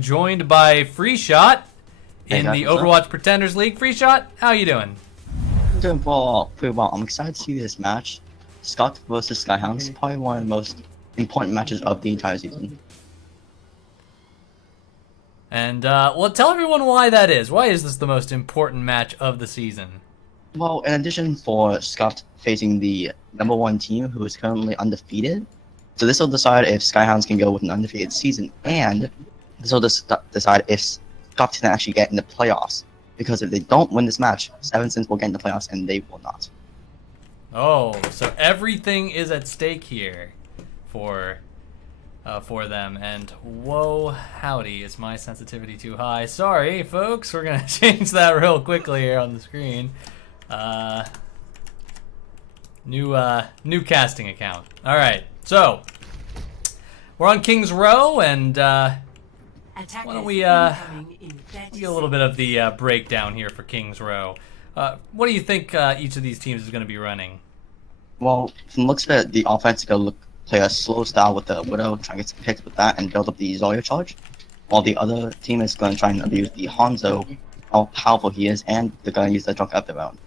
Joined by Freeshot in Hey the guys, what's Overwatch Pretenders League. Freeshot, how you doing? I'm doing pretty well. I'm excited to see this match. Scuffed versus Skyhounds, probably one of the most important matches of the entire season. And, well, tell everyone why that is. Why is this the most important match of the season? Well, in addition for Scuffed facing the #1 team who is currently undefeated, so this will decide if Skyhounds can go with an undefeated season, and this will decide if Scuffed can actually get in the playoffs. Because if they don't win this match, Seven Sins will get in the playoffs and they will not. Oh, so everything is at stake here for them. And whoa, howdy, is my sensitivity too high? Sorry, folks, we're gonna change that real quickly here on the screen. New casting account. All right, so we're on King's Row, and why don't we get a little bit of the breakdown here for King's Row. What do you think each of these teams is going to be running? Well, from the looks of it, the offense is going to play a slow style with the Widow, try and get some picks with that and build up the Zarya charge, while the other team is going to try and abuse the Hanzo, how powerful he is, and they're going to use the Drunk up the round.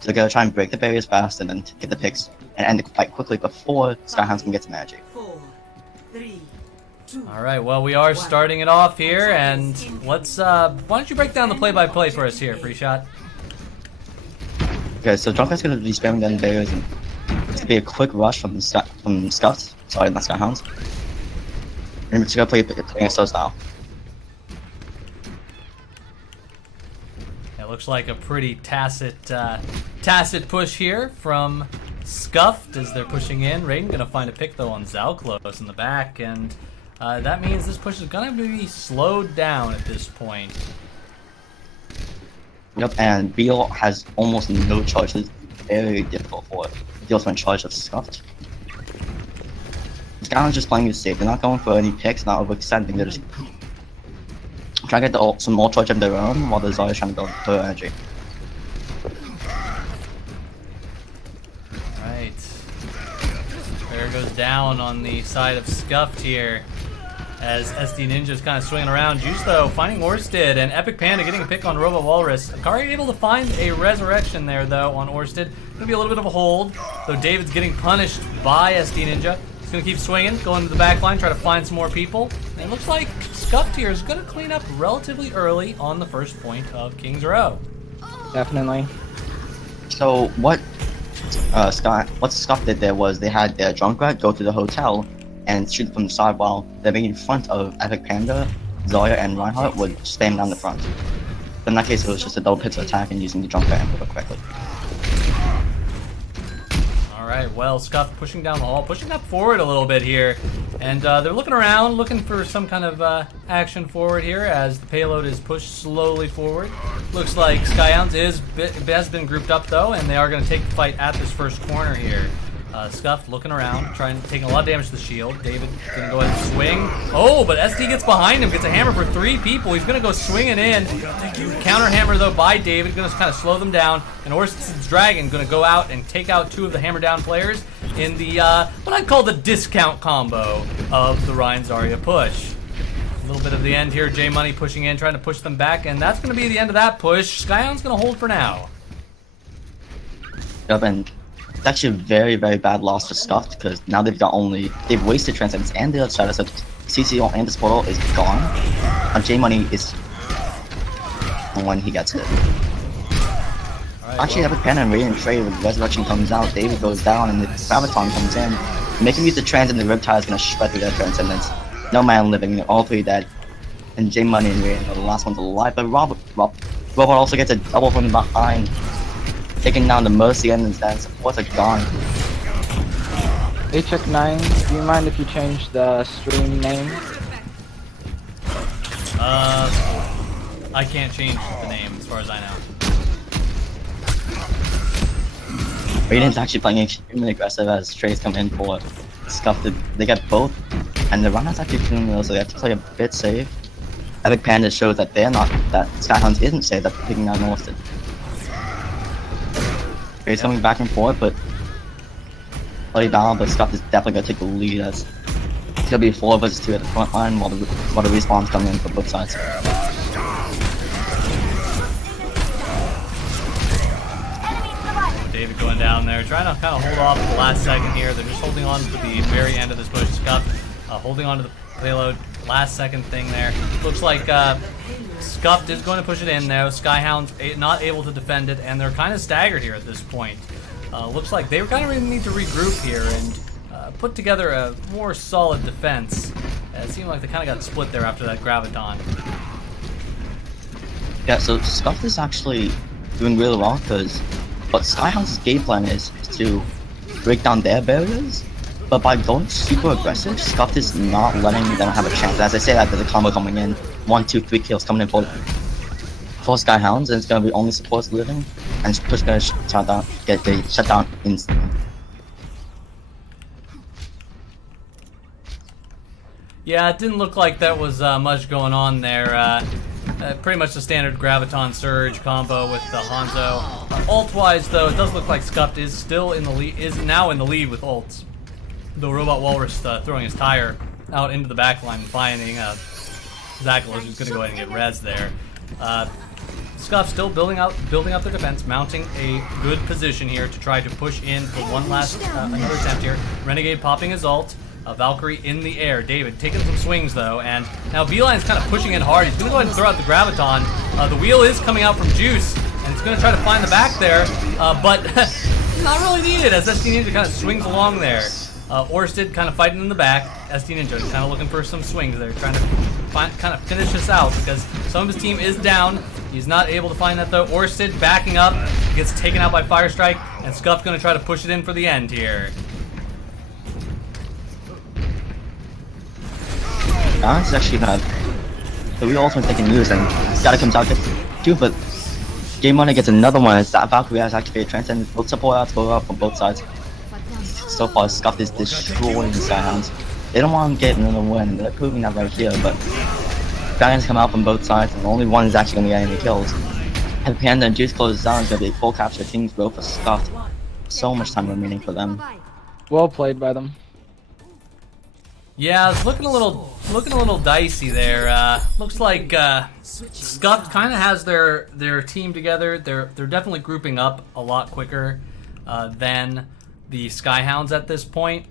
So they're going to try and break the barriers fast and then get the picks and end the fight quickly before Skyhounds can get to magic. 4, 3, 2. All right, well, we are starting it off here, and let's, why don't you break down the play-by-play for us here, Freeshot? Okay, so Drunkard's going to be spamming down the barriers, and it's going to be a quick rush from Scuffed. Sorry, not Skyhounds. And we're just going to play a slow style. It looks like a pretty tacit push here from Scuffed as they're pushing in. Raiden going to find a pick, though, on Zalclose in the back, and that means this push is going to be slowed down at this point. Yep, and Beal has almost no charge. It's very difficult for Beal to in charge of Scuffed. Skyhounds just playing it safe. They're not going for any picks, not overextending. They're just trying to get some more charge of their own while the Zarya is trying to build her energy. Right. Bear goes down on the side of Scuffed here as SD Ninja's kind of swinging around. Juice, though, finding Orsted, and Epic Panda getting a pick on Robo Walrus. Akari able to find a resurrection there, though, on Orsted. Gonna be a little bit of a hold, though David's getting punished by SD Ninja. He's gonna keep swinging, going to the back line, try to find some more people. And it looks like Scuffed here is gonna clean up relatively early on the first point of King's Row. Definitely. So what Scuffed did there was they had their Junkrat go to the hotel and shoot from the side while they're being in front of Epic Panda, Zarya, and Reinhardt would spam down the front. But in that case, it was just a double pixel attack and using the Junkrat and correctly. Alright, well, Scuffed pushing down the hall, pushing up forward a little bit here. And they're looking around, looking for some kind of action forward here as the payload is pushed slowly forward. Looks like Skyhounds has been grouped up, though, and they are going to take the fight at this first corner here. Scuffed looking around, taking a lot of damage to the shield. David gonna go ahead and swing. Oh, but SD gets behind him, gets a hammer for 3 people. He's gonna go swinging in. Counter hammer, though, by David, gonna kind of slow them down. And Orsted's Dragon gonna go out and take out 2 of the hammer down players in the what I'd call the discount combo of the Ryan Zarya push. A little bit of the end here. J Money pushing in, trying to push them back, and that's gonna be the end of that push. Skyhound's gonna hold for now. Yep, and it's actually a very, very bad loss for Scuffed because now they've wasted Transcendence and the other side, so CCO and this portal is gone. And J Money is when he gets hit. Right, Actually, Epic Panda and Radiant trade with Resurrection comes out, David goes down, and the Sabaton comes in. Making use the trans and the Riptide is gonna shred through their Transcendence. No man living, all 3 dead. And J Money and Radiant are the last ones alive, but Robert also gets a double from behind. Taking down the Mercy and then supports are gone. HX9, do you mind if you change the stream name? I can't change the name as far as I know. Radiant's actually playing extremely aggressive as trades come in for Scuffed. They get both, and the Reinhardt's actually feeling low, so they have to play a bit safe. Epic Panda shows that that Skyhounds isn't safe, that they're picking out Orsted. He's coming back and forth, but bloody battle, but Scuffed is definitely gonna take the lead as gonna be 4 versus 2 at the front line while the respawns come in for both sides. David going down there, trying to kind of hold off at the last second here. They're just holding on to the very end of this push. Scuffed holding on to the payload. Last second thing there. Looks like Scuffed is going to push it in though. Skyhounds not able to defend it, and they're kind of staggered here at this point. Looks like they kind of need to regroup here and put together a more solid defense. It seemed like they kind of got split there after that Graviton. Yeah, so Scuffed is actually doing really well because what Skyhounds' game plan is to break down their barriers, but by going super aggressive, Scuffed is not letting them have a chance. As I say that, there's a combo coming in, 1, 2, 3 kills coming in for Skyhounds, and it's gonna be only supports living, and push gonna get shut down instantly. Yeah, it didn't look like that was much going on there. Pretty much the standard Graviton Surge combo with the Hanzo. Ult-wise, though, it does look like Scuffed is still in the lead, is now in the lead with ults. The Robot Walrus throwing his tire out into the backline, finding Zachalos, who's going to go ahead and get res there. Scuffed still building up their defense, mounting a good position here to try to push in for one last another attempt here. Renegade popping his ult. Valkyrie in the air. David taking some swings though, and now Beeline's kind of pushing in hard. He's going to go ahead and throw out the Graviton. The wheel is coming out from Juice, and he's going to try to find the back there, but not really needed as SD Ninja kind of swings along there. Orsted kind of fighting in the back. SD Ninja kind of looking for some swings there, trying to kind of finish this out because some of his team is down. He's not able to find that though. Orsted backing up, gets taken out by Fire Strike, and Scuff's going to try to push it in for the end here. It's actually bad. The real ultimate they can use, and Gotta comes out gets 2, but Game Money gets another one as that Valkyrie has activated Transcend. Both support outs go up from both sides. So far, Scuffed is destroying the Skyhounds. They don't want to get another win, they're proving that right here, but Skyhounds come out from both sides, and only one is actually going to get any kills. And Panda and Juice closes down, it's going to be full capture. King's Growth for Scuffed. So much time remaining for them. Well played by them. Yeah, it's looking a little dicey there. Looks like Scuffed kind of has their team together. They're definitely grouping up a lot quicker than the Skyhounds at this point.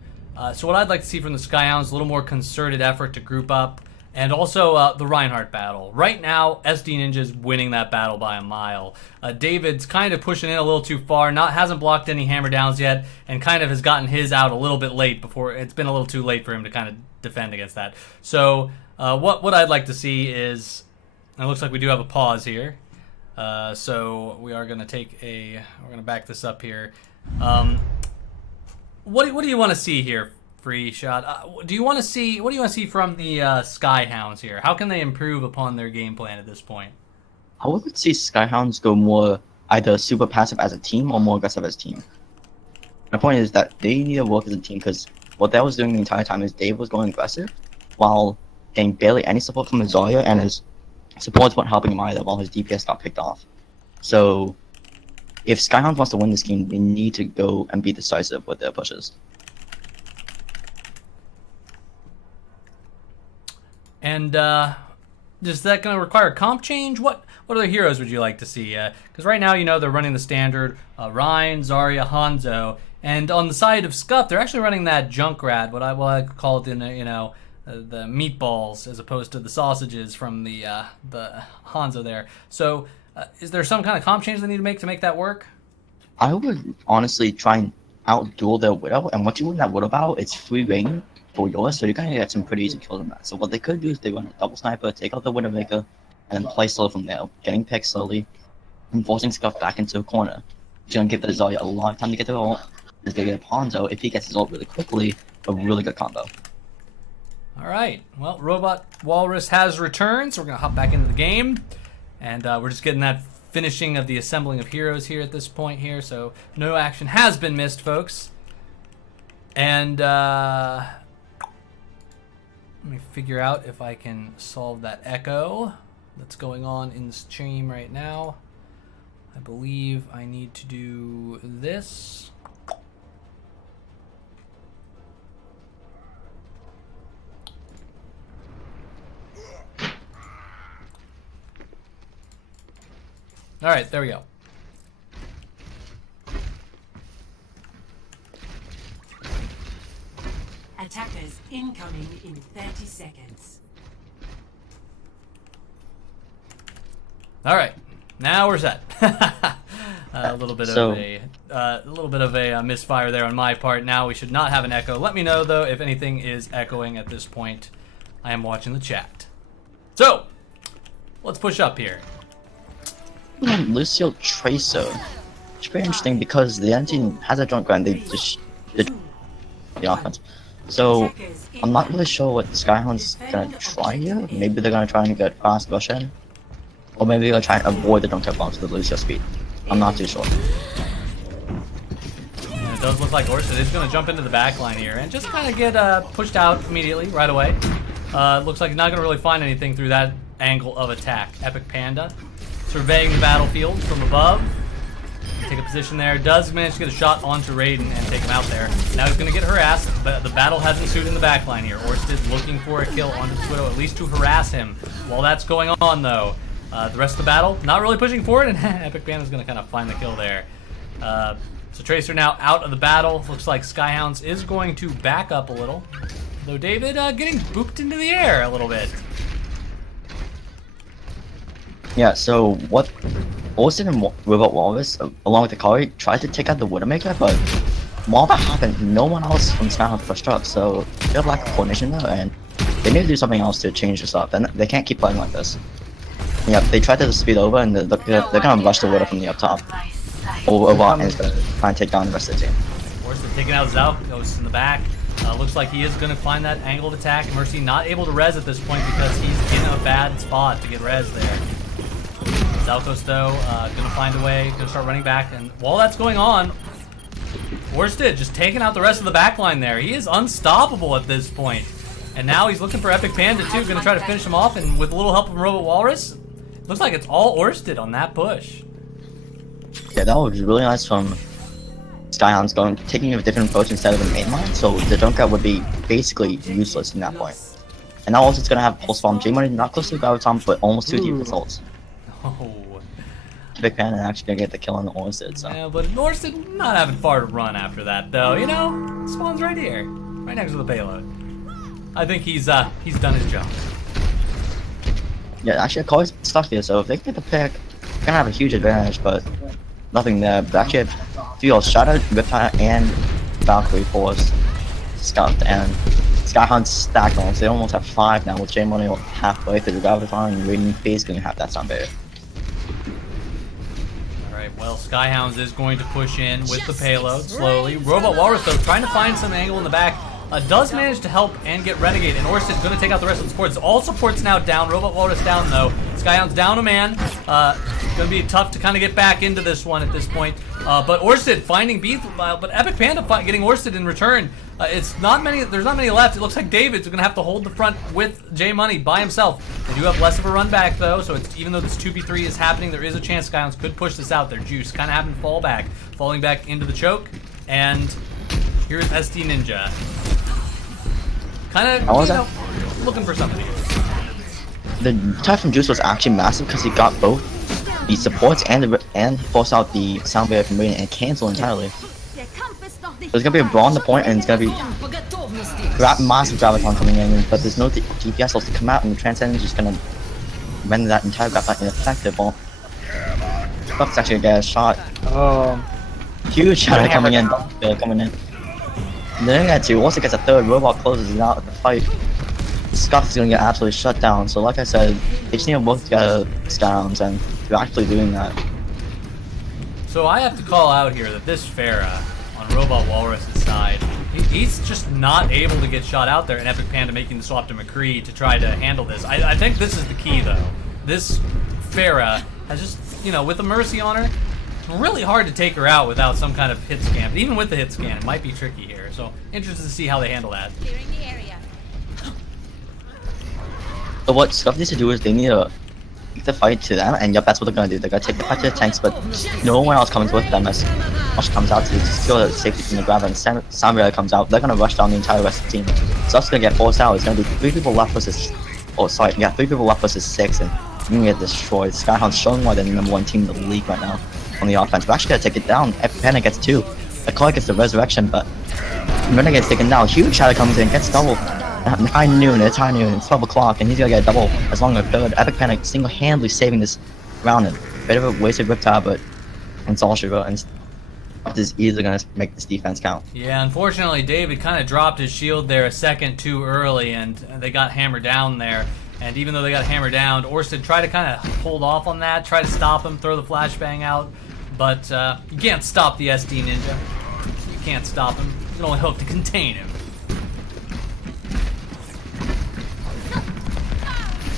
So what I'd like to see from the Skyhounds, a little more concerted effort to group up, and also the Reinhardt battle. Right now, SD Ninja's winning that battle by a mile. David's kind of pushing in a little too far, hasn't blocked any hammer downs yet, and kind of has gotten his out a little bit late before it's been a little too late for him to kind of defend against that. So what I'd like to see is, it looks like we do have a pause here. So we are going to we're going to back this up here. What do you want to see here, Freeshot? What do you want to see from the Skyhounds here? How can they improve upon their game plan at this point? I would like to see Skyhounds go more either super passive as a team or more aggressive as a team. My point is that they need to work as a team because what they was doing the entire time is Dave was going aggressive while getting barely any support from Zarya, and his supports weren't helping him either while his DPS got picked off. So if Skyhounds wants to win this game, they need to go and be decisive with their pushes. And is that going to require a comp change? What other heroes would you like to see? Because right now, they're running the standard Rein, Zarya, Hanzo, and on the side of Scuff, they're actually running that Junkrat, what I call it in the meatballs as opposed to the sausages from the Hanzo there. So is there some kind of comp change they need to make that work? I would honestly try and outduel their Widow, and what you win that Widow battle, it's free reign for yours, so you're gonna get some pretty easy kills on that. So what they could do is they run a double sniper, take out the Widowmaker, and then play slow from there, getting picked slowly, and forcing Scuff back into a corner. It's gonna give the Zarya a lot of time to get their ult. It's gonna get Ponzo, if he gets his ult really quickly, a really good combo. Alright, well, Robot Walrus has returned, so we're gonna hop back into the game. And we're just getting that finishing of the assembling of heroes here at this point here, so no action has been missed, folks. And let me figure out if I can solve that echo that's going on in the stream right now. I believe I need to do this. All right, there we go. Attackers incoming in 30 seconds. All right, now we're set. A little bit of a misfire there on my part. Now we should not have an echo. Let me know though if anything is echoing at this point. I am watching the chat. So let's push up here. Lucio Tracer. It's very interesting because the other team has a junk and they just did the offense. So I'm not really sure what Skyhounds gonna try here. Maybe they're gonna try and get fast rush in, or maybe they're gonna try and avoid the junk bombs with Lucio speed. I'm not too sure. And it does look like Orsted is going to jump into the back line here and just kind of get pushed out immediately, right away. Looks like he's not going to really find anything through that angle of attack. Epic Panda surveying the battlefield from above. Take a position there. Does manage to get a shot onto Raiden and take him out there. Now he's going to get harassed, but the battle has ensued in the back line here. Orsted looking for a kill onto the Widow, at least to harass him. While that's going on, though, the rest of the battle, not really pushing forward, and Epic Panda's going to kind of find the kill there. So Tracer now out of the battle. Looks like Skyhounds is going to back up a little. Though David getting booped into the air a little bit. Yeah, so what Olsen and Robot Walrus, along with the Kari, tried to take out the Widowmaker, but while that happened, no one else from Skyhounds pushed up, so they have lack of coordination there, and they need to do something else to change this up. They can't keep playing like this. Yeah, they tried to speed over, and they're gonna rush the Widow from the up top. Robot and is gonna try and take down the rest of the team. Orsted taking out Zalkos in the back. Looks like he is going to find that angle of attack. Mercy not able to res at this point because he's in a bad spot to get res there. Zalkos though, going to find a way, going to start running back, and while that's going on, Orsted just taking out the rest of the back line there. He is unstoppable at this point. And now he's looking for Epic Panda too, going to try to finish him off, and with a little help from Robot Walrus, looks like it's all Orsted on that push. Yeah, that was really nice from Skyhounds taking a different approach instead of the main line, so the Junkrat would be basically useless in that point. And now also it's gonna have Pulse Bomb J-Money, not close to the Graviton, but almost 2 deep results. Oh. Big Panda actually gonna get the kill on the Orsted, so. Yeah, but Orsted not having far to run after that though, you know? Spawn's right here, right next to the payload. I think he's done his job. Yeah, actually Kari's stuck here, so if they can get the pick, they're gonna have a huge advantage, but nothing there. But actually Fuel, Shadow, Riptide, and Valkyrie force Scuffed, and Skyhounds stacked on, so they almost have 5 now with J-Money halfway through the Graviton, and Raiden is gonna have that sound barrier. Alright, well, Skyhounds is going to push in with the payload slowly. Robot Walrus, though, trying to find some angle in the back. Does manage to help and get Renegade, and Orsted's going to take out the rest of the supports. All supports now down. Robot Walrus down, though. Skyhounds down a man. Going to be tough to kind of get back into this one at this point. But Orsted finding Beef, but Epic Panda getting Orsted in return. There's not many left. It looks like David's going to have to hold the front with J-Money by himself. They do have less of a run back, though, so even though this 2v3 is happening, there is a chance Skyhounds could push this out. Their juice kind of having to fall back, falling back into the choke. And here's SD Ninja. Kind of, looking for something here. The type from Juice was actually massive because he got both the supports and forced out the sound barrier from Raiden and cancel entirely. So there's gonna be a brawl on the point, and it's gonna be massive Graviton coming in, but there's no DPS also to come out, and the Transcendence is just gonna render that entire Graviton ineffective. Well, Scuffed's actually gonna get a shot. Huge shadow coming in. Then that too, once it gets a third, Robot closes it out of the fight. Scuffed is gonna get absolutely shut down. So like I said, they just need to work together, Skyhounds, and they're actually doing that. So I have to call out here that this Pharah on Robot Walrus' side, he's just not able to get shot out there, and Epic Panda making the swap to McCree to try to handle this. I think this is the key though. This Pharah has just, with the Mercy on her, it's really hard to take her out without some kind of hit scan. But even with the hit scan, it might be tricky here. So interested to see how they handle that. So what Scuffed needs to do is they need to take the fight to them, and yep, that's what they're gonna do. They're gonna take the fight to the tanks, but no one else comes with them as Rush comes out to secure the safety from the grab, and Soundbarrier comes out. They're gonna rush down the entire rest of the team. Scuffed's gonna get forced out. It's gonna be 3 people left versus 3 people left versus 6, and gonna get destroyed. Skyhounds showing why they're the #1 team in the league right now on the offense. We're actually gonna take it down. Epic Panda gets 2. The Clark gets the resurrection, but Renner gets taken down. Huge shadow comes in, gets double. High noon, it's 12 o'clock, and he's gonna get a double as long as a third. Epic Panda single-handedly saving this round. A bit of a wasted Riptide, but it's all sugar, and this is easily gonna make this defense count. Yeah, unfortunately, David kind of dropped his shield there a second too early, and they got hammered down there. And even though they got hammered down, Orsted tried to kind of hold off on that, try to stop him, throw the flashbang out, but you can't stop the SD Ninja. You can't stop him. You can only hope to contain him.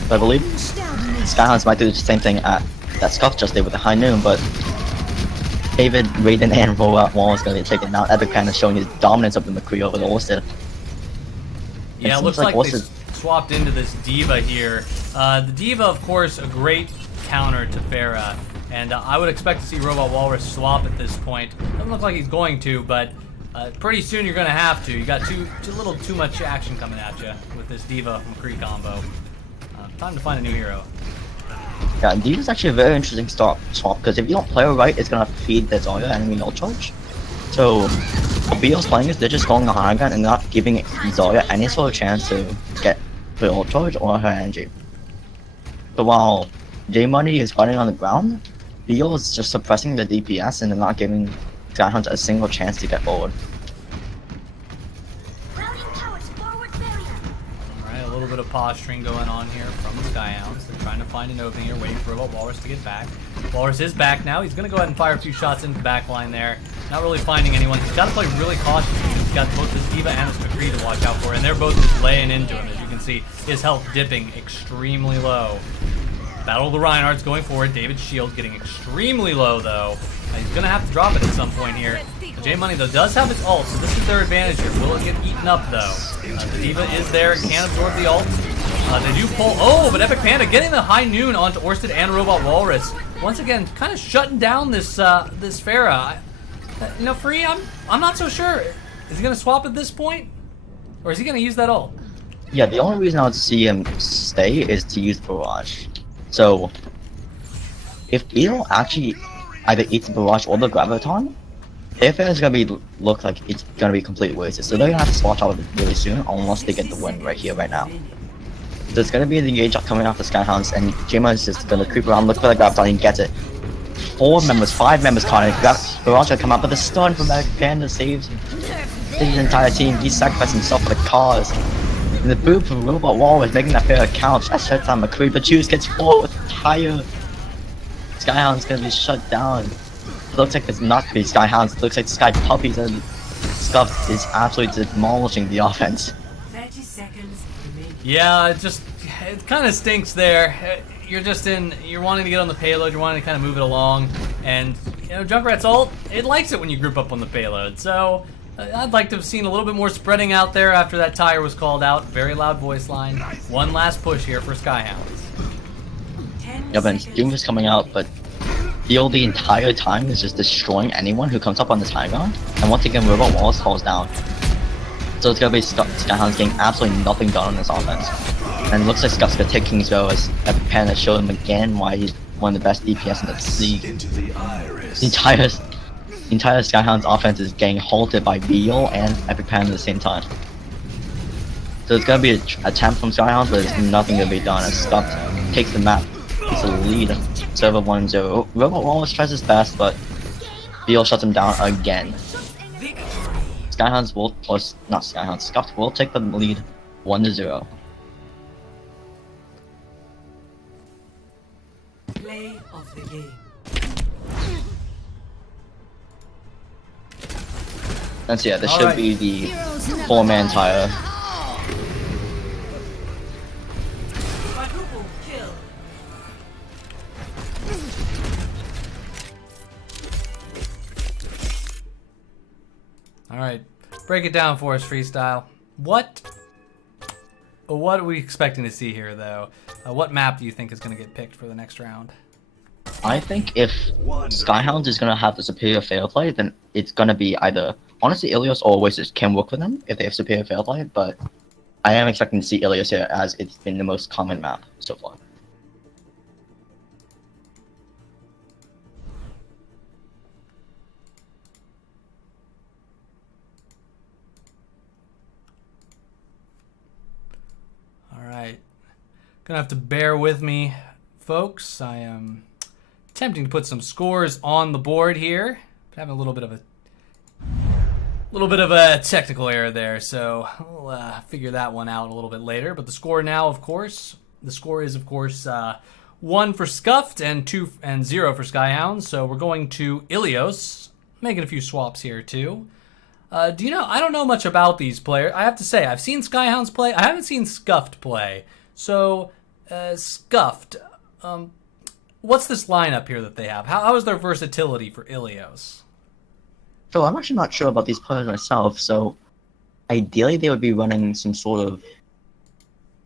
I believe Skyhounds might do the same thing that Scuffed just did with the high noon, but David, Raiden, and Rollout Wall is going to be taken down. Epic Panda showing his dominance of the McCree over the Orsted. Yeah, it looks like they swapped into this D.Va here. The D.Va, of course, a great counter to Pharah, and I would expect to see Robot Walrus swap at this point. Doesn't look like he's going to, but pretty soon you're going to have to. You got a little too much action coming at you with this D.Va McCree combo. Time to find a new hero. Yeah, D.Va is actually a very interesting swap because if you don't play her right, it's gonna feed the Zarya enemy no charge. So what BL's playing is they're just going on high ground and not giving Zarya any sort of chance to get her ult charge or her energy. So while J Money is fighting on the ground, BL is just suppressing the DPS and they're not giving Skyhounds a single chance to get forward. A little bit of posturing going on here from the Skyhounds. They're trying to find an opening here, waiting for Robot Walrus to get back. Walrus is back now. He's going to go ahead and fire a few shots into the back line there. Not really finding anyone. He's got to play really cautiously. He's got both his D.Va and his McCree to watch out for, and they're both just laying into him. As you can see, his health dipping extremely low. Battle of the Reinhardt's going forward. David's shield getting extremely low, though. He's going to have to drop it at some point here. J Money, though, does have his ult, so this is their advantage here. Will it get eaten up, though? The D.Va is there, can absorb the ult. They do pull. Oh, but Epic Panda getting the high noon onto Orsted and Robot Walrus. Once again, kind of shutting down this this Pharah. You know, Free, I'm not so sure. Is he going to swap at this point? Or is he going to use that ult? Yeah, the only reason I would see him stay is to use Barrage. So, if Beetle actually either eats the Barrage or the Graviton, their Pharah is going to look like it's going to be completely wasted. So they're going to have to swatch out really soon unless they get the win right here, right now. So it's going to be the engage up coming off the Skyhounds, and Jima is just going to creep around, look for the Graviton, and gets it. 5 members caught it. Barrage will come out, but the stun from Epic Panda saves his entire team. He sacrificed himself for the cause. And the boot from Robot Walrus making that Pharah count. That shuts down McCree, but Juice gets 4 with entire Skyhounds going to be shut down. It looks like it's not going to be Skyhounds. It looks like Sky Puppies and Scuffed is absolutely demolishing the offense. 30 seconds remaining. Yeah, it kind of stinks there. You're wanting to get on the payload, you're wanting to kind of move it along, and you know, Junkrat's ult, it likes it when you group up on the payload. So I'd like to have seen a little bit more spreading out there after that tire was called out. Very loud voice line. One last push here for Skyhounds. Yeah, but Doom is coming out, but Heal the entire time is just destroying anyone who comes up on this high ground. And once again, Robot Wallace falls down. So it's gonna be Skyhounds getting absolutely nothing done on this offense. And it looks like Scuff's gonna take King's Row as Epic Panda showed him again why he's one of the best DPS in the league. The entire Skyhounds offense is getting halted by Beal and Epic Panda at the same time. So it's gonna be an attempt from Skyhounds, but there's nothing gonna be done as Scuffed takes the map. It's a lead, server 1-0. Robot Wallace tries his best, but Beal shuts him down again. Skyhounds will, or not Skyhounds, Scuffed will take the lead 1-0. Play of the game. And so yeah, this should be the 4-man tire. Quadruple kill. Alright, break it down for us, Freestyle. What are we expecting to see here, though? What map do you think is going to get picked for the next round? I think if Skyhounds is going to have the superior fair play, then it's going to be either, honestly, Ilios or Oasis can work with them if they have superior fair play, but I am expecting to see Ilios here as it's been the most common map so far. Gonna have to bear with me, folks. I am attempting to put some scores on the board here. Having a little bit of a technical error there, so we'll figure that one out a little bit later. But the score now, of course, is 1 for Scuffed and 2 and 0 for Skyhounds. So we're going to Ilios, making a few swaps here too. Do you know? I don't know much about these players. I have to say, I've seen Skyhounds play. I haven't seen Scuffed play. So Scuffed, what's this lineup here that they have? How is their versatility for Ilios? So I'm actually not sure about these players myself, so ideally they would be running some sort of,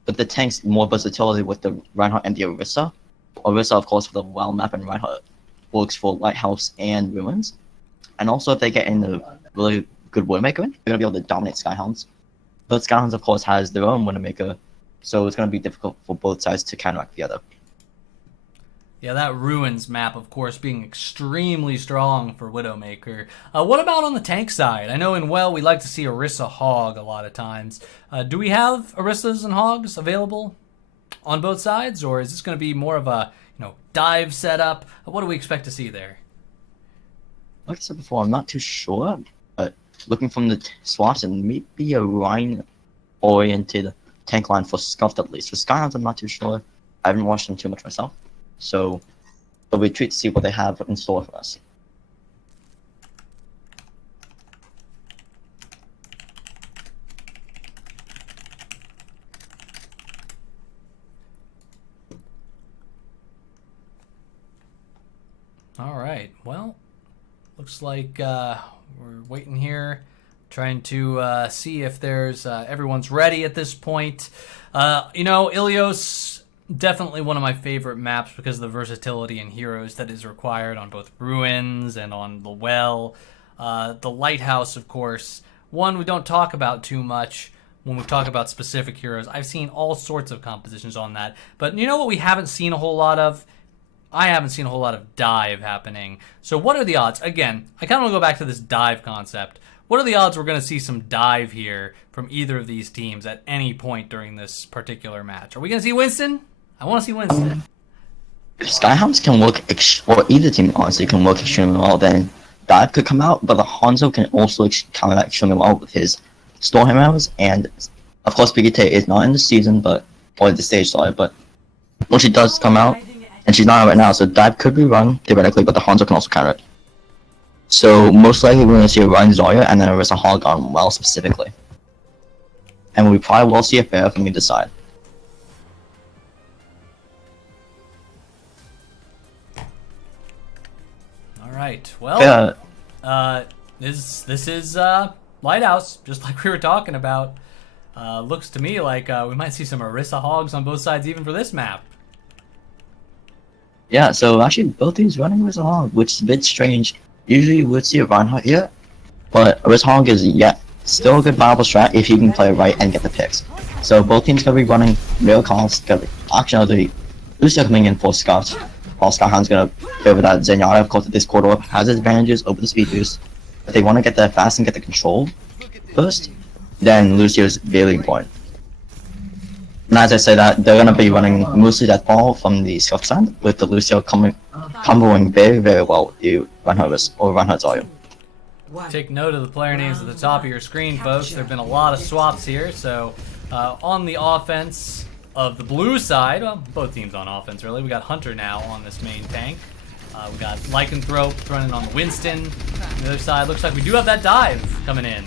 with the tanks, more versatility with the Reinhardt and the Orisa. Orisa, of course, for the wild map, and Reinhardt works for Lighthouse and Ruins. And also if they get in a really good Widowmaker in, they're going to be able to dominate Skyhounds. But Skyhounds, of course, has their own Widowmaker, so it's going to be difficult for both sides to counteract the other. Yeah, that Ruins map, of course, being extremely strong for Widowmaker. What about on the tank side? I know in WoW we like to see Orisa Hog a lot of times. Do we have Orisas and Hogs available on both sides, or is this going to be more of a dive setup? What do we expect to see there? Like I said before, I'm not too sure, but looking from the swaps, it may be a Rhine-oriented tank line for Scuffed at least. For Skyhounds, I'm not too sure. I haven't watched them too much myself. So, we'll retreat to see what they have in store for us. All right. Well, looks like we're waiting here, trying to see if there's everyone's ready at this point. Ilios. Definitely one of my favorite maps because of the versatility and heroes that is required on both Ruins and on the Well. The Lighthouse, of course, one we don't talk about too much when we talk about specific heroes. I've seen all sorts of compositions on that. But you know what we haven't seen a whole lot of? I haven't seen a whole lot of dive happening. So what are the odds? Again, I kind of want to go back to this dive concept. What are the odds we're going to see some dive here from either of these teams at any point during this particular match? Are we going to see Winston? I want to see Winston. If Skyhounds can work, or either team honestly can work extremely well, then Dive could come out, but the Hanzo can also counteract extremely well with his Storm Arrows, and of course Brigitte is not in the season, or the stage, sorry, but when she does come out, and she's not out right now, so Dive could be run, theoretically, but the Hanzo can also counter it. So most likely we're going to see a Ryan Zarya, and then a Orisa Hog on Well specifically. And we probably will see a Fair from either side. Right. Well, this is Lighthouse, just like we were talking about. Looks to me like we might see some Orisa Hogs on both sides even for this map. Yeah, so actually both teams running Orisa Hog, which is a bit strange. Usually you would see a Reinhardt here, but Orisa Hog is still a good viable strat if you can play it right and get the picks. So both teams gonna be running real calls. Actually, Lucio coming in for Scuffed. While Skyhound's gonna play over that Zenyatta, of course, this corridor has its advantages over the speed boost. If they want to get there fast and get the control first, then Lucio's very important. And as I say that, they're gonna be running mostly that ball from the Scuffed side, with the Lucio comboing very, very well with the Reinhardt or Reinhardt Zarya. Take note of the player names at the top of your screen, folks. There have been a lot of swaps here, so on the offense of the blue side, well, both teams on offense really. We got Hunter now on this main tank. We got Lycanthrope running on the Winston. On the other side, looks like we do have that dive coming in.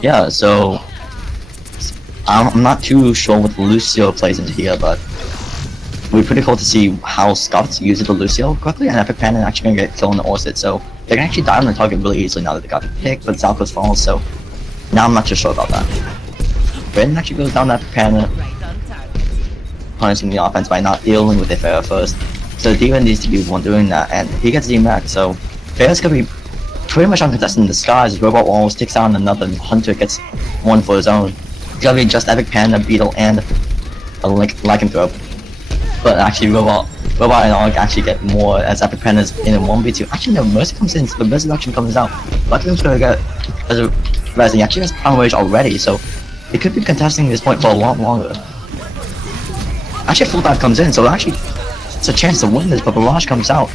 Yeah, so I'm not too sure what Lucio plays into here, but it'll be pretty cool to see how Scuffed uses the Lucio quickly, and Epic Panda actually gonna get killed on the Orset, so they can actually dive on the target really easily now that they got the pick, but Zalco's falls, so now I'm not too sure about that. Brandon actually goes down Epic Panda, punishing the offense by not dealing with the Fair first. So Demon needs to be the one doing that, and he gets Z-Max, so Fair's gonna be pretty much uncontested in disguise. Robot Walls takes down another, and Hunter gets one for his own. It's gonna be just Epic Panda, Beetle, and a Lycanthrope. But actually Robot and Og actually get more as Epic Panda's in a 1v2. Actually no, Mercy comes in, so the Resurrection comes out. Lycanthrope's gonna get as a Res, he actually has Power Rage already, so it could be contesting this point for a lot longer. Actually, full dive comes in, so actually it's a chance to win this, but Barrage comes out.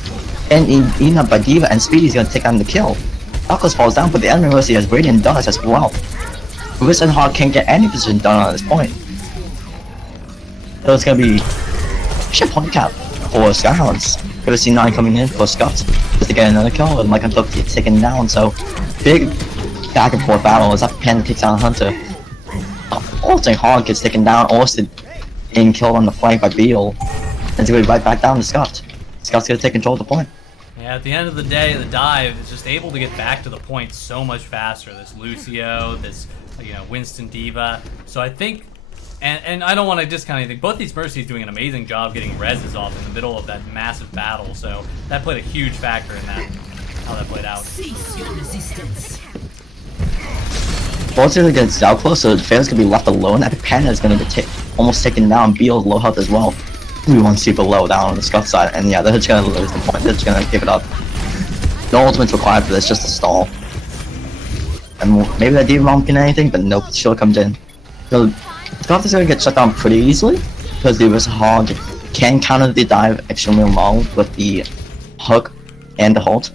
And eaten up by D.Va, and Speedy's gonna take on the kill. Falcos falls down, but the enemy Mercy has Radiant does as well. Riz and Hawk can't get any position done at this point. So it's gonna be actually a point cap for Skyhounds. Got a C9 coming in for Scuffed just to get another kill, and Lycanthrope gets taken down, so big back and forth battle as that Panda takes down Hunter. Ulting Hog gets taken down, Austin getting killed on the flank by Beal. And it's gonna be right back down to Scuffed. Scuffed's gonna take control of the point. Yeah, at the end of the day, the dive is just able to get back to the point so much faster. This Lucio, this Winston D.Va. So I think, and I don't want to discount anything, both these Mercies doing an amazing job getting reses off in the middle of that massive battle. So that played a huge factor in that, how that played out. Cease your resistance. Bolt's gonna get out close, so Fair's gonna be left alone. Epic Panda is gonna get almost taken down. Beal's low health as well. Everyone's super low down on the Scuff side, and yeah, they're just gonna lose the point. They're just gonna give it up. No ultimate's required for this, just a stall. And maybe that D.Va won't get anything, but nope, it still comes in. So Scuff is gonna get shut down pretty easily, because the Riz Hog can counter the dive extremely well with the hook and the hold.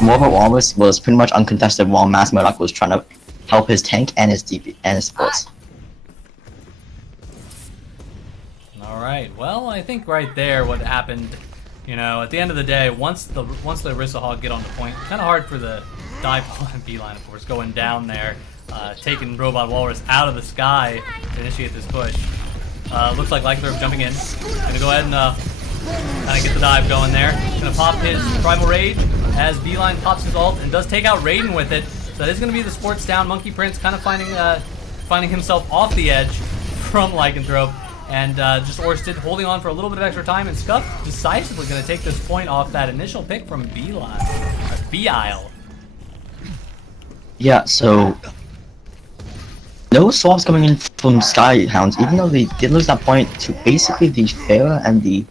Morpher Walrus was pretty much uncontested while Mass Murdoch was trying to help his tank and his DP and his supports. Alright, well, I think right there what happened, at the end of the day, once the Orisa Hog get on the point, kind of hard for the dive and beeline, of course, going down there, taking Robot Walrus out of the sky to initiate this push. Looks like Lycanthrope jumping in. Gonna go ahead and kind of get the dive going there. Gonna pop his Primal Rage as Beeline pops his ult and does take out Raiden with it. So that is gonna be the sports down. Monkey Prince kind of finding himself off the edge from Lycanthrope. And just Orsted holding on for a little bit of extra time, and Scuff decisively going to take this point off that initial pick from Beile. Yeah, so no swaps coming in from Skyhounds, even though they did lose that point to basically the Pharah and the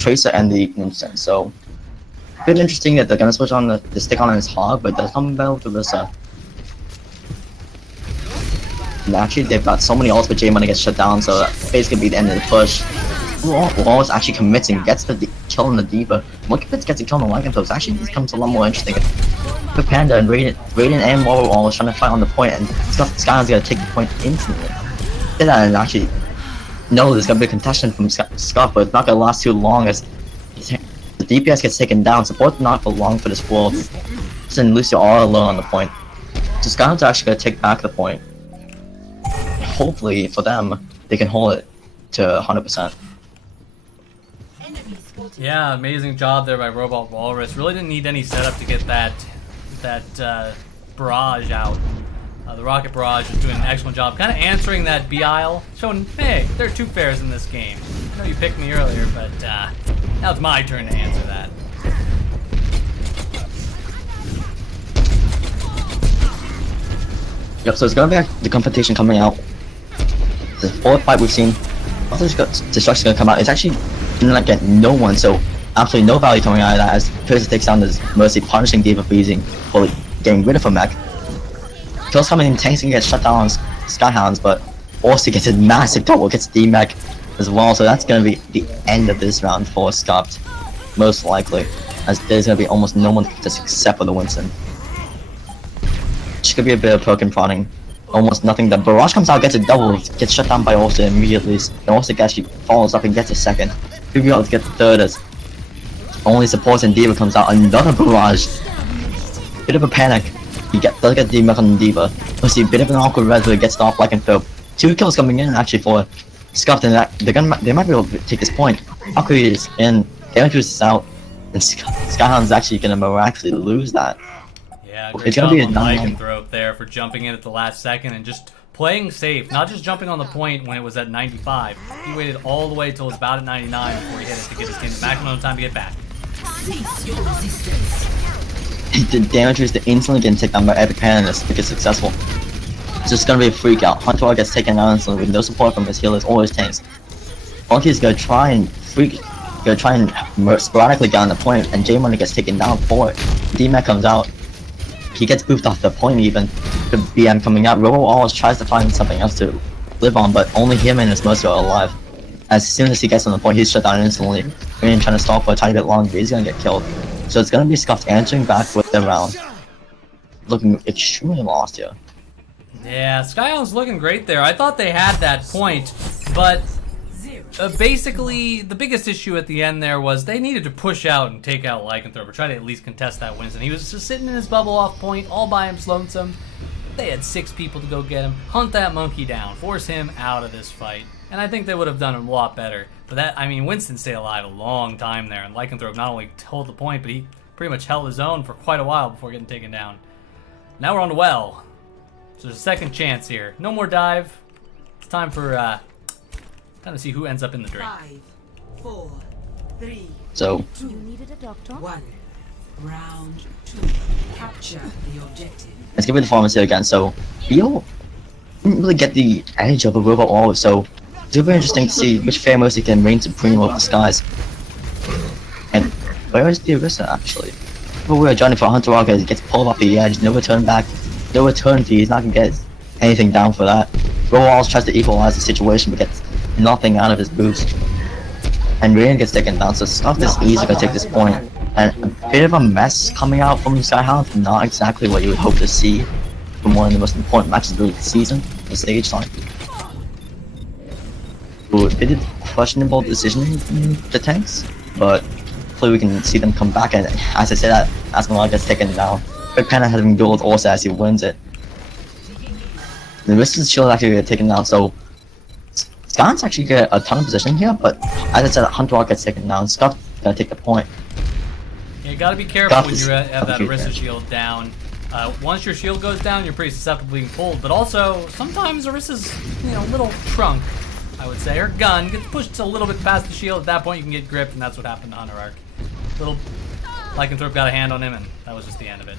Tracer and the Instant. So a bit interesting that they're gonna switch on the stick on his Hog, but it does come well to this. And actually, they've got so many ults, but J-Money gets shut down, so that's basically be the end of the push. Wallace actually commits and gets the kill on the D.Va. Monkey Prince gets a kill on the Lycanthrope. Actually, this becomes a lot more interesting. The Panda and Raiden and Wallace trying to fight on the point, and Skyhound's gonna take the point instantly. Did that and actually know there's gonna be a contestant from Scuff, but it's not gonna last too long as the DPS gets taken down. Support not for long for this world. Send Lucio all alone on the point. So Skyhound's actually gonna take back the point. Hopefully for them, they can hold it to 100%. Yeah, amazing job there by Robot Walrus. Really didn't need any setup to get that barrage out. The Rocket Barrage is doing an excellent job, kind of answering that Beile, showing, hey, there are two fairs in this game. I know you picked me earlier, but now it's my turn to answer that. Yep, so it's gonna be the competition coming out. The fourth fight we've seen, after Destruction's gonna come out, it's actually gonna get no one, so absolutely no value coming out of that as Pierce takes down this Mercy, punishing D.Va for getting rid of her mech. Kills coming in, tanks and gets shut down on Skyhounds, but also gets a massive double, gets D-mech as well, so that's gonna be the end of this round for Scuffed, most likely, as there's gonna be almost no one just except for the Winston. Which could be a bit of poke and prodding. Almost nothing. The Barrage comes out, gets a double, gets shut down by Orsa immediately. And Orsa actually follows up and gets a second. He'll be able to get the third as only supports and D.Va comes out. Another Barrage. Bit of a panic. He does get D.Va on D.Va. We'll see a bit of an awkward res, but it gets off Lycanthrope. 2 kills coming in actually for Scuffed, and they might be able to take this point. Valkyrie is in, Damage is out, and Skyhounds is actually gonna miraculously lose that. Yeah, great job on Lycanthrope there for jumping in at the last second and just playing safe, not just jumping on the point when it was at 95. He waited all the way till it was about at 99 before he hit it to get his team the maximum time to get back. Cease your resistance. The damage is to instantly get taken down by Epic Panda to get successful. It's just gonna be a freak out. Hunter gets taken down instantly with no support from his healers or his tanks. Monkey's gonna try and sporadically get on the point, and J-Money gets taken down for it. D-Mac comes out. He gets boofed off the point even. The BM coming out. Robo always tries to find something else to live on, but only him and his Mercy are alive. As soon as he gets on the point, he's shut down instantly. Green trying to stall for a tiny bit longer, he's gonna get killed. So it's gonna be Scuffed answering back with the round. Looking extremely lost here. Yeah, Skyhounds looking great there. I thought they had that point, but basically the biggest issue at the end there was they needed to push out and take out Lycanthrope or try to at least contest that Winston. He was just sitting in his bubble off point all by him lonesome. They had 6 people to go get him, hunt that monkey down, force him out of this fight. And I think they would have done him a lot better. But that, I mean, Winston stayed alive a long time there, and Lycanthrope not only held the point, but he pretty much held his own for quite a while before getting taken down. Now we're on the well. So there's a second chance here. No more dive. It's time for kind of see who ends up in the drink. 5, 4, 3, So 2, You needed a doctor? 1. Round 2. Capture the objective. let's give it the performance here again. So Beal didn't really get the edge of a robot wall, so it's super interesting to see which famous he can reign supreme over the skies. And where is the Orisa actually? But we're joining for Hunter Rocket, he gets pulled off the edge, no return back, no return fee, he's not gonna get anything down for that. Walls tries to equalize the situation but gets nothing out of his boost. And Rain gets taken down, so Scuffed is easily gonna take this point. And a bit of a mess coming out from Skyhounds, not exactly what you would hope to see from one of the most important matches of the season, the stage time. So a bit of questionable decision from the tanks, but hopefully we can see them come back, and as I said, that Asmonod gets taken down. But kind of having duels also as he wins it. The Rister's shield actually get taken down, so Scott's actually get a ton of position here, but as I said, Hunter Rock gets taken down. Scott's gonna take the point. Yeah, you gotta be careful when you Scuffed have that is- Orisa shield down. Once your shield goes down, you're pretty susceptible to being pulled, but also, sometimes Orisa's, little trunk, I would say, or gun, gets pushed a little bit past the shield. At that point, you can get gripped, and that's what happened to Hunter Arc. Little Lycanthrope got a hand on him, and that was just the end of it.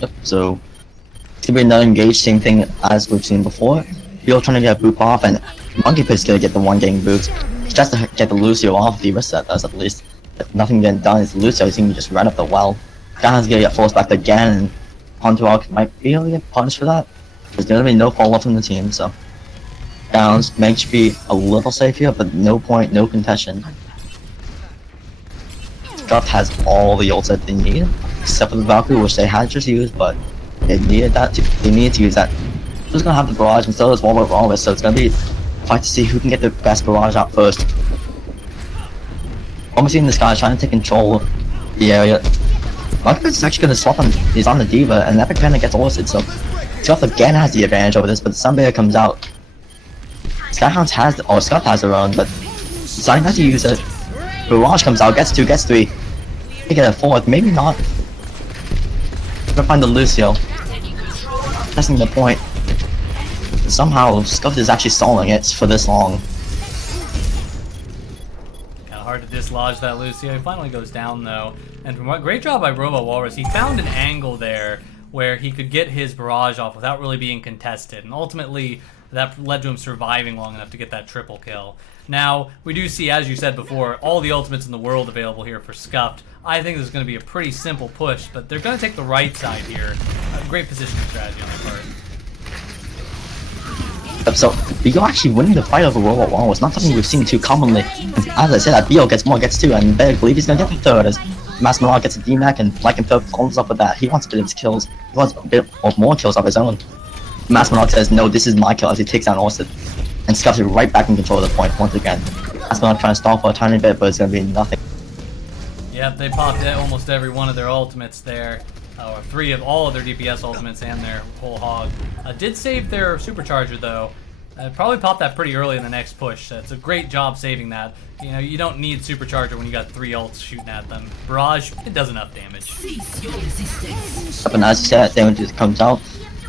Yep, so it's gonna be another engaged, same thing as we've seen before. Beal trying to get Boop off, and Monkey Pit's gonna get the one getting booped. He tries to get the Lucio off, the Orisa does at least. If nothing getting done, it's Lucio, he's gonna just run up the well. Guy's gonna get forced back again, and Hunter Rock might be able to get punished for that. There's gonna be no follow-up from the team, so Downs may be a little safe here, but no point, no contention. Scuffed has all the ults that they need, except for the Valkyrie, which they had just used, but they needed they needed to use that. Who's gonna have the barrage, and so does Walrus, so it's gonna be a fight to see who can get the best barrage out first. Almost seeing this guy trying to take control of the area. Monkey is actually gonna swap him, he's on the Diva, and Epic Panda gets ulted, so Scuffed again has the advantage over this, but Sunbear comes out. Skyhounds has, or Scuffed has their own, but deciding not to use it. Barrage comes out, gets 2, gets 3. They get a 4th, maybe not. Gonna find the Lucio. Testing the point. Somehow, Scuffed is actually stalling it for this long. Kinda hard to dislodge that Lucio. He finally goes down though. And from what great job by Robo Walrus, he found an angle there where he could get his barrage off without really being contested. And ultimately, that led to him surviving long enough to get that triple kill. Now, we do see, as you said before, all the ultimates in the world available here for Scuffed. I think this is going to be a pretty simple push, but they're going to take the right side here. A great positioning strategy on their part. So, Beal actually winning the fight over Robot Wall was not something we've seen too commonly. As I said, that Beal gets 1, gets 2, and better believe he's gonna get the 3rd as Masmonod gets a DMAC, and Lycanthrope follows up with that. He wants a bit of his kills. He wants a bit of more kills of his own. Masmonod says, no, this is my kill, as he takes down Orsid. And Scuffed is right back in control of the point once again. Masmonod trying to stall for a tiny bit, but it's gonna be nothing. Yep, they popped almost every one of their ultimates there. Or 3 of all of their DPS ultimates and their whole hog. Did save their supercharger though. Probably popped that pretty early in the next push. It's a great job saving that. You don't need supercharger when you got 3 ults shooting at them. Barrage, it does enough damage. But as you said, damage just comes out.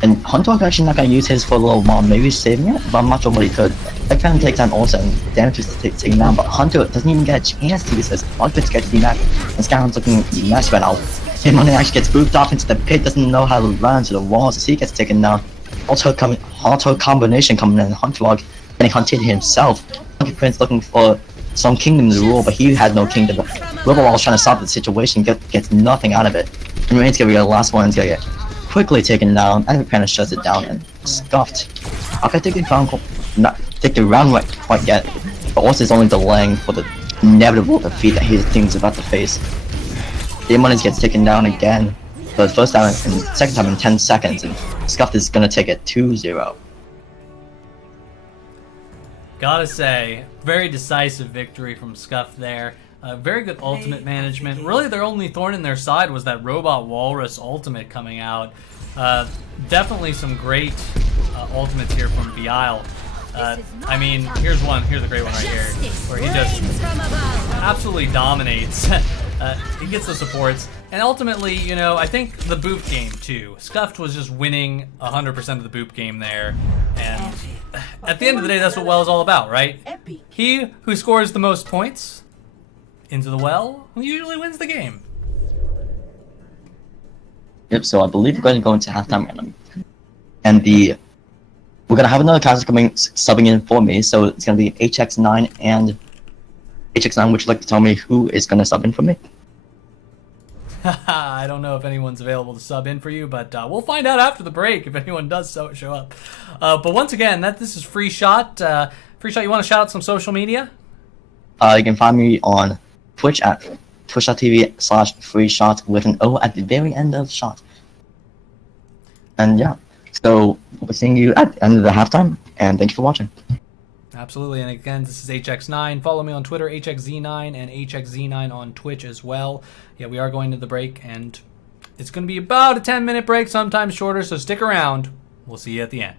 And Hunter actually not gonna use his for a little while, maybe he's saving it, but I'm not sure what he could. That kind of takes down also, and damage is taken down, but Hunter doesn't even get a chance to use this. Monkey gets DMAC, and Skyhound's looking a mess right now. And Monkey actually gets booped off into the pit, doesn't know how to run to the walls as he gets taken down. Auto combination coming in, Hunter Log getting hunted himself. Monkey Prince looking for some kingdom to rule, but he has no kingdom. Robo is trying to stop the situation, gets nothing out of it. And Rain's gonna be the last one, he's gonna get quickly taken down, and Panda shuts it down, and Scuffed. Okay, taking crown, take the round right quite yet, but also is only delaying for the inevitable defeat that his team is about to face. Demonis gets taken down again, for the first time and second time in 10 seconds, and Scuffed is gonna take it 2-0. Gotta say, very decisive victory from Scuffed there. Very good ultimate management. Really, their only thorn in their side was that Robot Walrus ultimate coming out. Definitely some great ultimates here from Beile. I mean, here's a great one right here, where he just absolutely dominates. He gets the supports, and ultimately, you know, I think the boop game too. Scuffed was just winning 100% of the boop game there, and at the end of the day, that's what WELL is all about, right? He who scores the most points into the WELL usually wins the game. Yep, so I believe we're going to go into halftime random. And we're going to have another caster subbing in for me, so it's going to be HX9 and HX9, would you like to tell me who is going to sub in for me? I don't know if anyone's available to sub in for you, but we'll find out after the break if anyone does show up. But once again, this is Freeshot. Freeshot, you want to shout out some social media? You can find me on Twitch at twitch.tv/freeshot with an O at the very end of shot. And yeah, so we're seeing you at the end of the halftime, and thank you for watching. Absolutely, and again, this is HX9. Follow me on Twitter, HXZ9, and HXZ9 on Twitch as well. Yeah, we are going to the break, and it's going to be about a 10-minute break, sometimes shorter, so stick around. We'll see you at the end.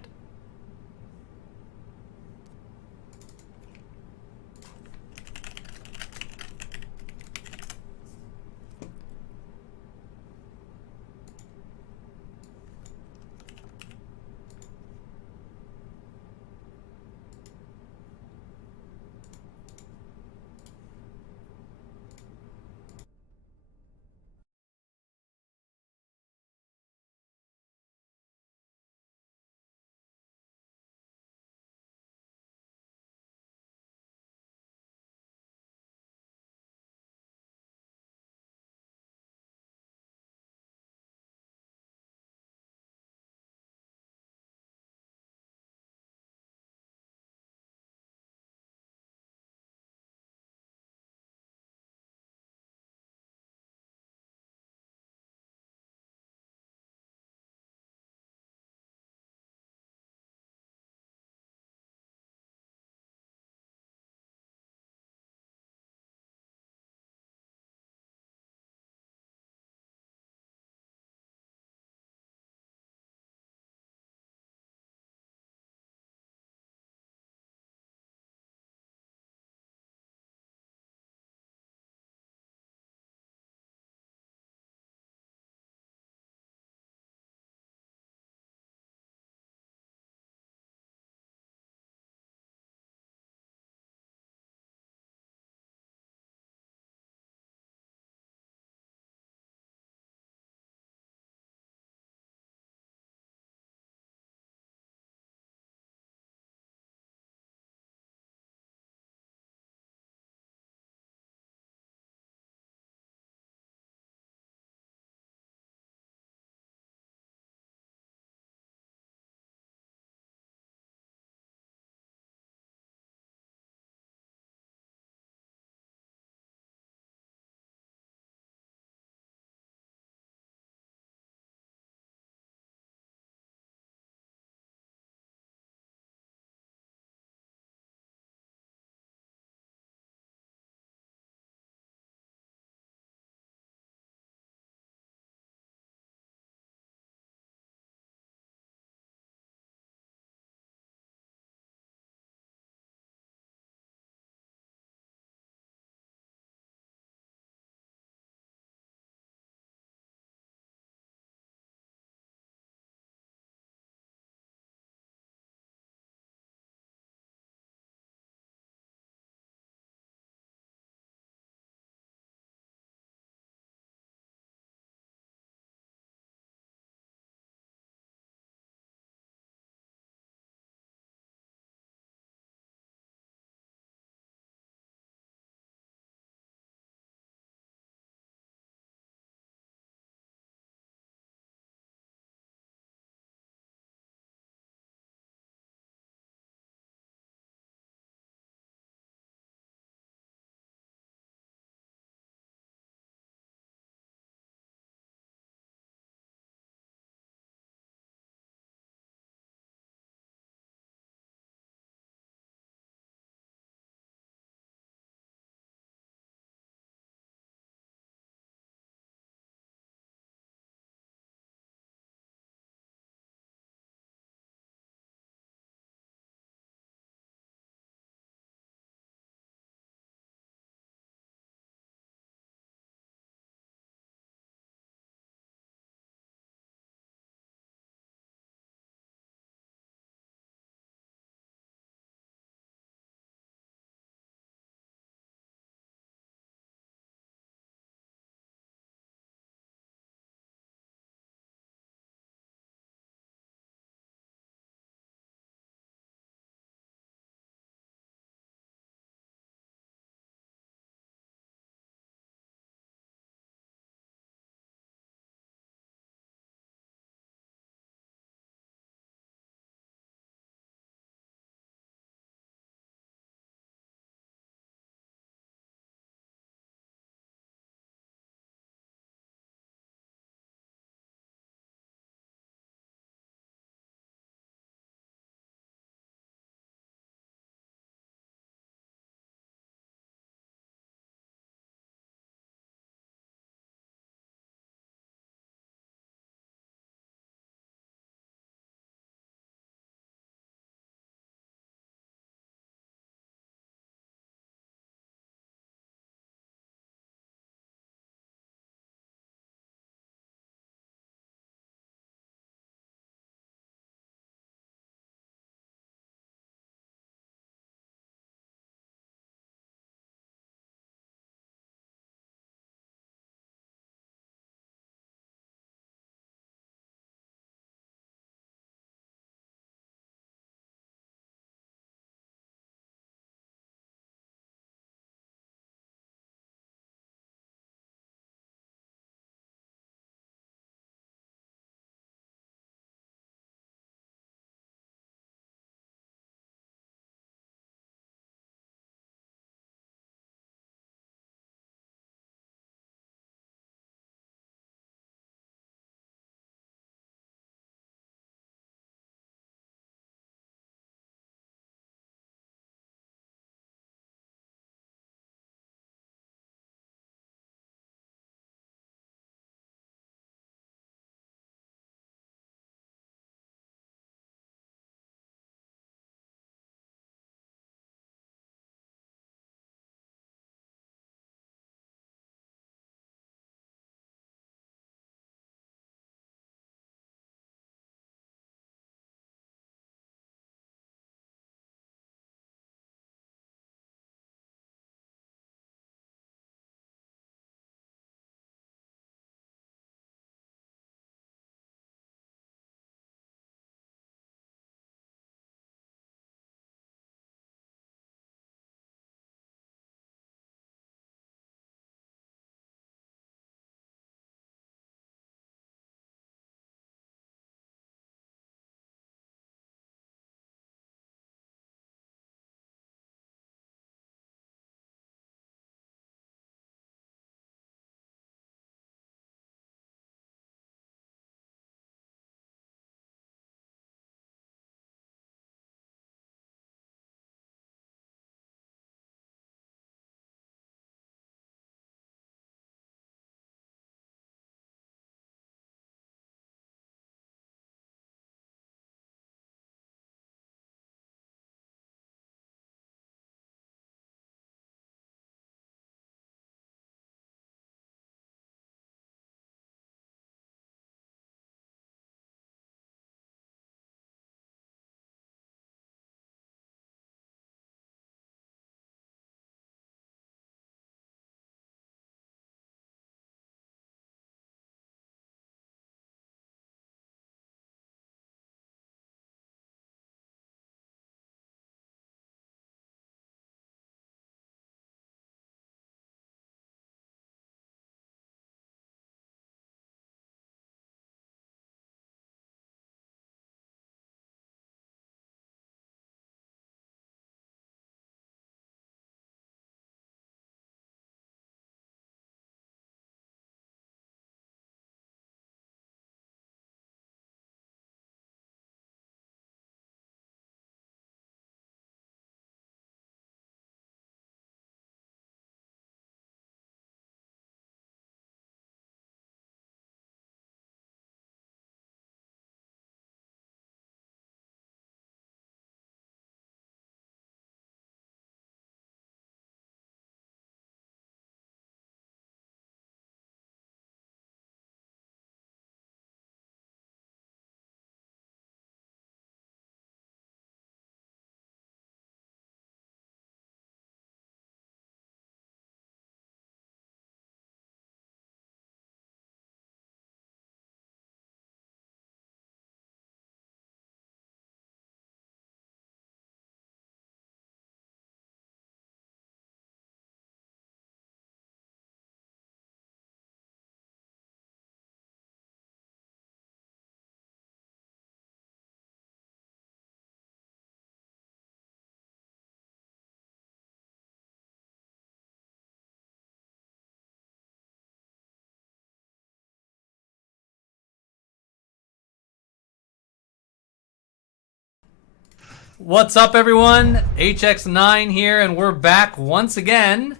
What's up, everyone? HX9 here, and we're back once again.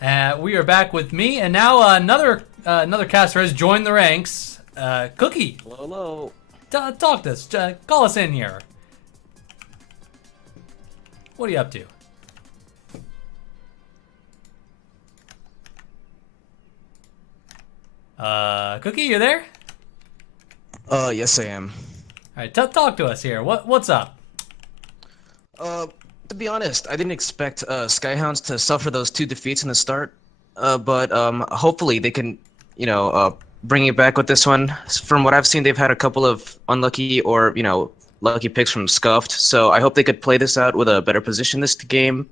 We are back with me, and now another caster has joined the ranks. Cookie. Hello. Talk to us. Call us in here. What are you up to? Cookie, you there? Yes I am. All right, talk to us here. What's up? To be honest, I didn't expect Skyhounds to suffer those 2 defeats in the start, but hopefully they can, bring it back with this one. From what I've seen, they've had a couple of unlucky or, lucky picks from Scuffed, so I hope they could play this out with a better position this game,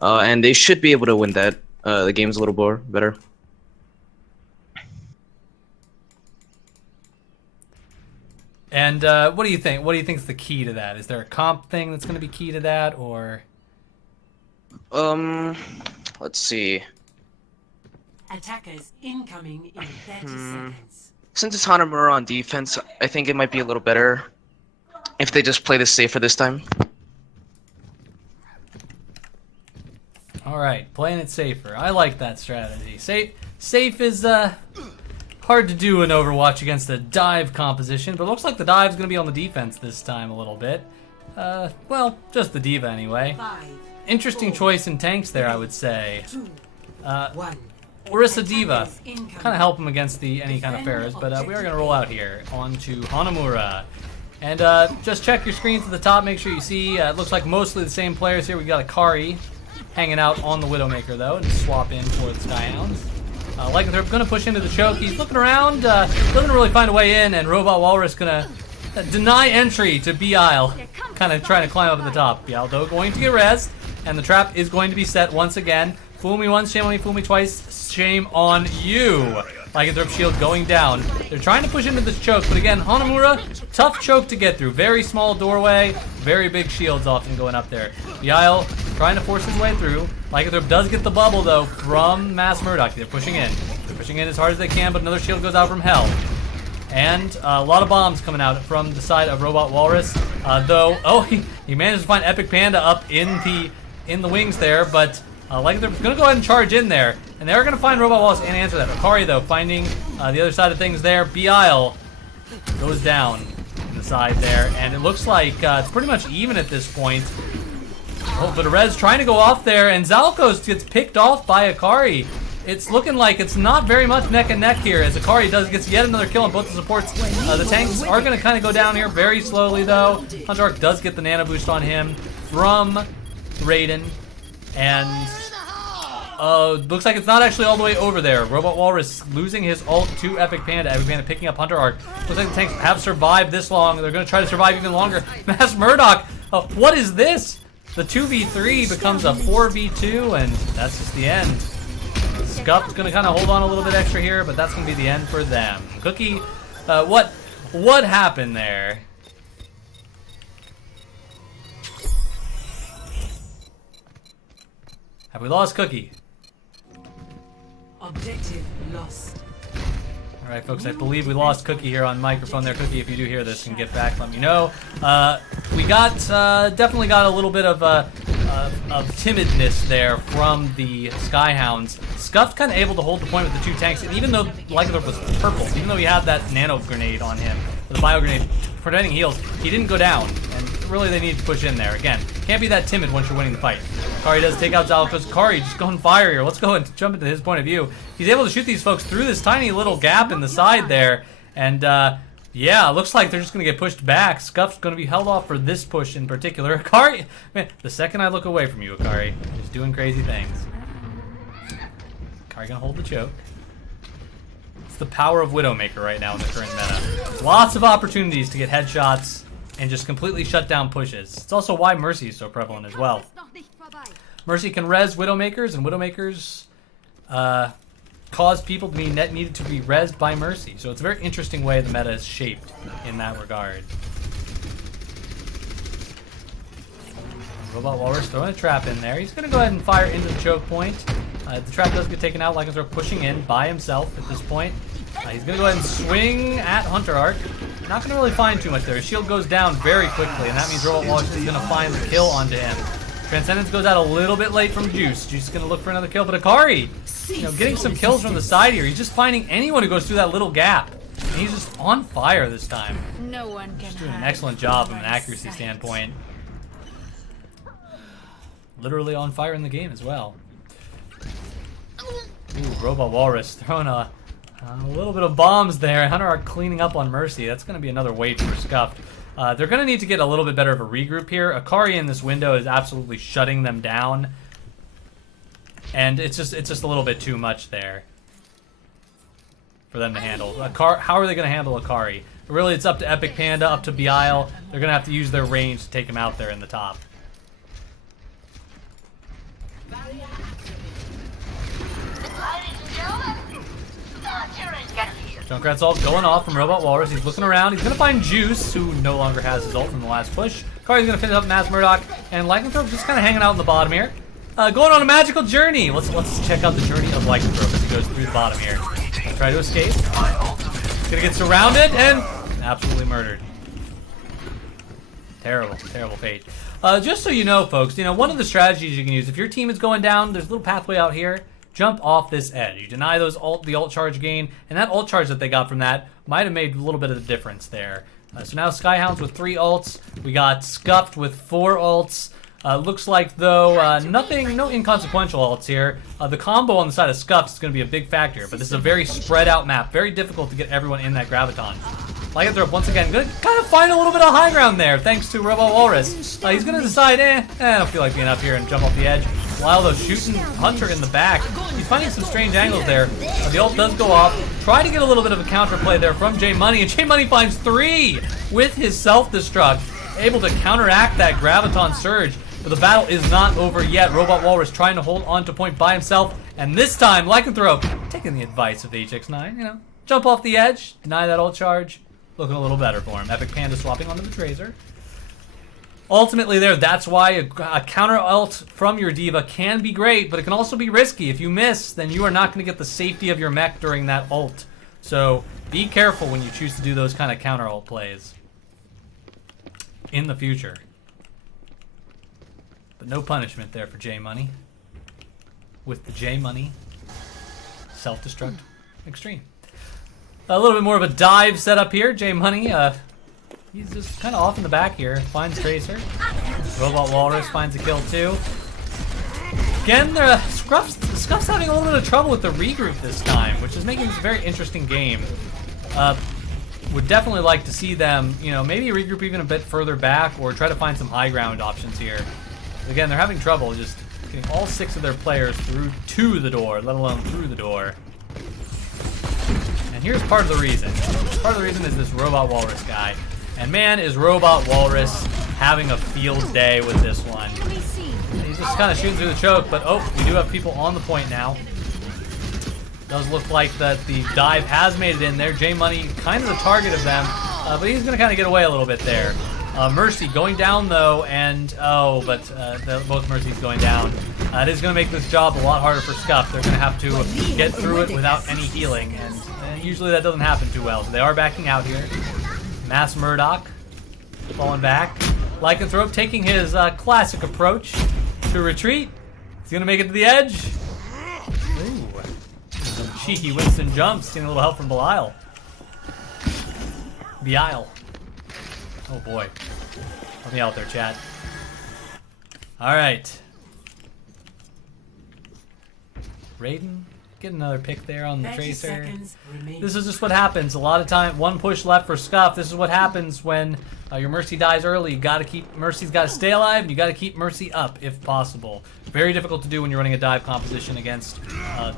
and they should be able to win that. The game's a little better. And what do you think? What do you think is the key to that? Is there a comp thing that's going to be key to that, or? Let's see. Attackers incoming in 30 seconds. Since it's Hanamura on defense, I think it might be a little better if they just play this safer this time. All right, playing it safer. I like that strategy. Safe is hard to do in Overwatch against a dive composition, but it looks like the dive's going to be on the defense this time a little bit. Well, just the D.Va anyway. 5, Interesting 4, choice in tanks there, I would say. 2, 1. Orisa D.Va, kind of help him against any kind of Pharaohs, but we are going to roll out here onto Hanamura. And just check your screens at the top, make sure you see, it looks like mostly the same players here. We got Akari hanging out on the Widowmaker though, and swap in for the Skyhounds. Lycanthrope gonna push into the choke. He's looking around, doesn't really find a way in, and Robot Walrus gonna deny entry to Beile, kind of trying to climb up at the top. Beile though going to get rezzed, and the trap is going to be set once again. Fool me once, shame on me, fool me twice, shame on you. Lycanthrope shield going down. They're trying to push into this choke, but again, Hanamura, tough choke to get through. Very small doorway, very big shields often going up there. Beile trying to force his way through. Lycanthrope does get the bubble though from Mass Murdoch. They're pushing in. They're pushing in as hard as they can, but another shield goes out from Hell. And a lot of bombs coming out from the side of Robot Walrus. He managed to find Epic Panda up in the wings there, but Lycanthrope's gonna go ahead and charge in there. And they're gonna find Robot Walrus and answer that. Akari though, finding the other side of things there. Beile goes down in the side there, and it looks like it's pretty much even at this point. Oh, but Rez trying to go off there, and Zalkos gets picked off by Akari. It's looking like it's not very much neck and neck here, as Akari gets yet another kill on both the supports. The tanks are going to kind of go down here very slowly, though. Hunter Arc does get the nano boost on him from Raiden, and looks like it's not actually all the way over there. Robot Walrus losing his ult to Epic Panda. Epic Panda picking up Hunter Arc. Looks like the tanks have survived this long. They're going to try to survive even longer. Mass Murdoch, what is this? The 2v3 becomes a 4v2, and that's just the end. Scuffed's gonna kind of hold on a little bit extra here, but that's gonna be the end for them. Cookie, what happened there? Have we lost Cookie? Objective lost. All right, folks, I believe we lost Cookie here on microphone there. Cookie, if you do hear this and get back, let me know. We definitely got a little bit of timidness there from the Skyhounds. Scuffed kind of able to hold the point with the 2 tanks, and even though Lycanthrope was purple, even though he had that nano grenade on him, the bio grenade preventing heals, he didn't go down, and really they need to push in there. Again, can't be that timid once you're winning the fight. Kari does take out Zalkos. Kari, just go on fire here. Let's go and jump into his point of view. He's able to shoot these folks through this tiny little gap in the side there, and yeah, looks like they're just going to get pushed back. Scuff's going to be held off for this push in particular. Akari, man, the second I look away from you, Akari, is doing crazy things. Akari going to hold the choke. It's the power of Widowmaker right now in the current meta. Lots of opportunities to get headshots and just completely shut down pushes. It's also why Mercy is so prevalent as well. Mercy can res Widowmakers, and Widowmakers cause people to be needed to be rezzed by Mercy. So it's a very interesting way the meta is shaped in that regard. Robot Walrus throwing a trap in there. He's going to go ahead and fire into the choke point. The trap does get taken out. Lycanthrope pushing in by himself at this point. He's going to go ahead and swing at Hunter Arc. not gonna really find too much there. His shield goes down very quickly, and that means Robot Walrus is gonna find the kill onto him. Transcendence goes out a little bit late from Juice. Juice is gonna look for another kill, but Akari, getting some kills from the side here. He's just finding anyone who goes through that little gap. And he's just on fire this time. No one can He's doing an excellent job from an accuracy standpoint. Literally on fire in the game as well. Ooh, Robot Walrus throwing a little bit of bombs there. Hunter are cleaning up on Mercy. That's going to be another wait for Scuffed. They're going to need to get a little bit better of a regroup here. Akari in this window is absolutely shutting them down. And it's just a little bit too much there for them to handle. How are they going to handle Akari? Really, it's up to Epic Panda, up to Beile. They're going to have to use their range to take him out there in the top. Junkrat's ult going off from Robot Walrus. He's looking around. He's going to find Juice, who no longer has his ult from the last push. Akari's going to finish up Mass Murdoch, and Lycanthrope just kind of hanging out in the bottom here. Going on a magical journey. Let's check out the journey of Lycanthrope as he goes through the bottom here. Try to escape. He's going to get surrounded and absolutely murdered. Terrible, terrible fate. Just so you know, folks, one of the strategies you can use, if your team is going down, there's a little pathway out here. Jump off this edge. You deny those the ult charge gain, and that ult charge that they got from that might have made a little bit of the difference there. So now Skyhounds with 3 ults. We got Scuffed with 4 ults. Looks like, though, no inconsequential ults here. The combo on the side of Scuffed is going to be a big factor, but this is a very spread out map. Very difficult to get everyone in that Graviton. Lycanthrope, once again, going to kind of find a little bit of high ground there, thanks to Robot Walrus. He's going to decide, I don't feel like being up here and jump off the edge. While though shooting Hunter in the back, he's finding some strange angles there. The ult does go off. Try to get a little bit of a counterplay there from J Money, and J Money finds 3 with his self-destruct, able to counteract that Graviton surge. But the battle is not over yet. Robot Walrus trying to hold on to point by himself, and this time Lycanthrope taking the advice of the HX9, jump off the edge, deny that ult charge, looking a little better for him. Epic Panda swapping onto the Tracer. Ultimately that's why a counter ult from your D.Va can be great, but it can also be risky. If you miss, then you are not going to get the safety of your mech during that ult. So be careful when you choose to do those kind of counter ult plays in the future. But no punishment there for J Money. With the J Money self-destruct extreme. A little bit more of a dive setup here. J Money, he's just kind of off in the back here. Finds Tracer. Robot Walrus finds a kill too. Again, Scuff's having a little bit of trouble with the regroup this time, which is making this a very interesting game. Would definitely like to see them, maybe regroup even a bit further back or try to find some high ground options here. Again, they're having trouble just getting all 6 of their players through to the door, let alone through the door. And here's part of the reason. Part of the reason is this Robot Walrus guy. And man, is Robot Walrus having a field day with this one. He's just kind of shooting through the choke, but we do have people on the point now. Does look like that the dive has made it in there. J Money kind of the target of them, but he's going to kind of get away a little bit there. Mercy going down though, and both Mercies going down. It is going to make this job a lot harder for Scuff. They're going to have to get through it without any healing, and usually that doesn't happen too well. So they are backing out here. Mass Murdoch falling back. Lycanthrope taking his classic approach to retreat. He's going to make it to the edge. Ooh, some cheeky Winston jumps. Getting a little help from Beile. Oh boy. Help me out there, chat. Alright. Raiden, get another pick there on the Tracer. This is just what happens. A lot of time, one push left for Scuff. This is what happens when your Mercy dies early. You gotta keep, Mercy's gotta stay alive, and you gotta keep Mercy up if possible. Very difficult to do when you're running a dive composition against the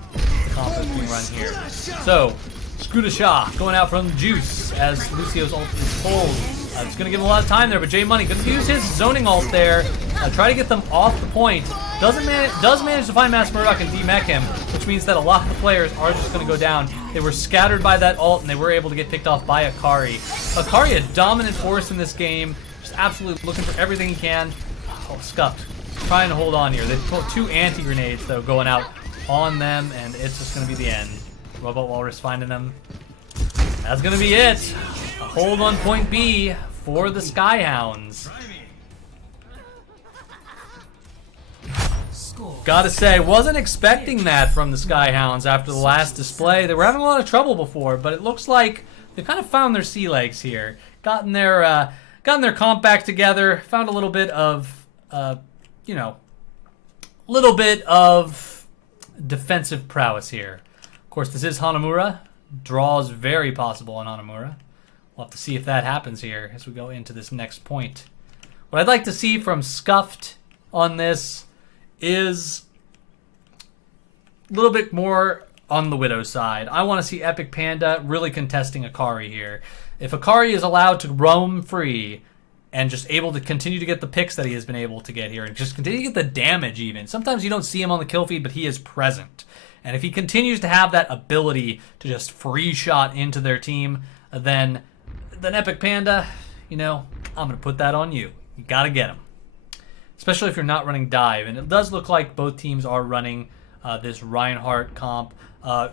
comp that's being run here. So, Scooter Shah going out from Juice as Lucio's ult is pulled. It's going to give him a lot of time there, but J Money going to use his zoning ult there. Try to get them off the point. Does manage to find Mass Murdoch and demech him, which means that a lot of the players are just going to go down. They were scattered by that ult, and they were able to get picked off by Akari. Akari, a dominant force in this game, just absolutely looking for everything he can. Oh, Scuffed, trying to hold on here. They pulled 2 anti-grenades, though, going out on them, and it's just going to be the end. Robot Walrus finding them. That's going to be it. A hold on point B for the Skyhounds. Score. Gotta say, wasn't expecting that from the Skyhounds after the last display. They were having a lot of trouble before, but it looks like they kind of found their sea legs here. Gotten their comp back together. Found a little bit of, little bit of defensive prowess here. Of course, this is Hanamura. Draw is very possible in Hanamura. We'll have to see if that happens here as we go into this next point. What I'd like to see from Scuffed on this is a little bit more on the Widow side. I want to see Epic Panda really contesting Akari here. If Akari is allowed to roam free and just able to continue to get the picks that he has been able to get here and just continue to get the damage even. Sometimes you don't see him on the kill feed, but he is present. And if he continues to have that ability to just free shot into their team, then Epic Panda, I'm going to put that on you. You got to get him. Especially if you're not running dive. And it does look like both teams are running this Reinhardt comp.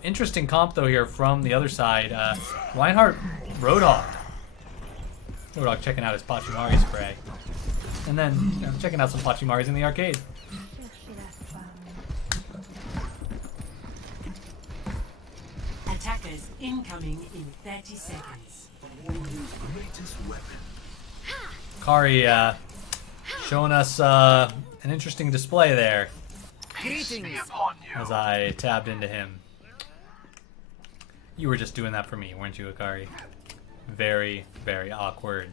Interesting comp, though, here from the other side. Reinhardt Roadhog. Roadhog checking out his Pachimari spray. And then checking out some Pachimaris in the arcade. Attackers incoming in 30 seconds. Kari showing us an interesting display there as I tabbed into him. You were just doing that for me, weren't you, Akari? Very, very awkward.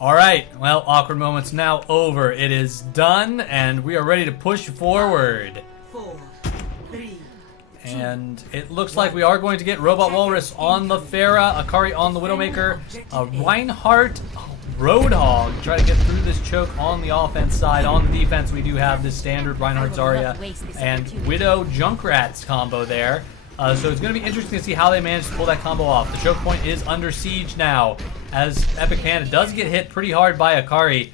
Alright, well, awkward moment's now over. It is done, and we are ready to push forward. 4, 3. And it looks like we are going to get Robot Walrus on the Pharah, Akari on the Widowmaker, Reinhardt Roadhog try to get through this choke on the offense side. On the defense, we do have this standard Reinhardt Zarya and Widow Junkrats combo there. So it's going to be interesting to see how they manage to pull that combo off. The choke point is under siege now as Epic Panda does get hit pretty hard by Akari.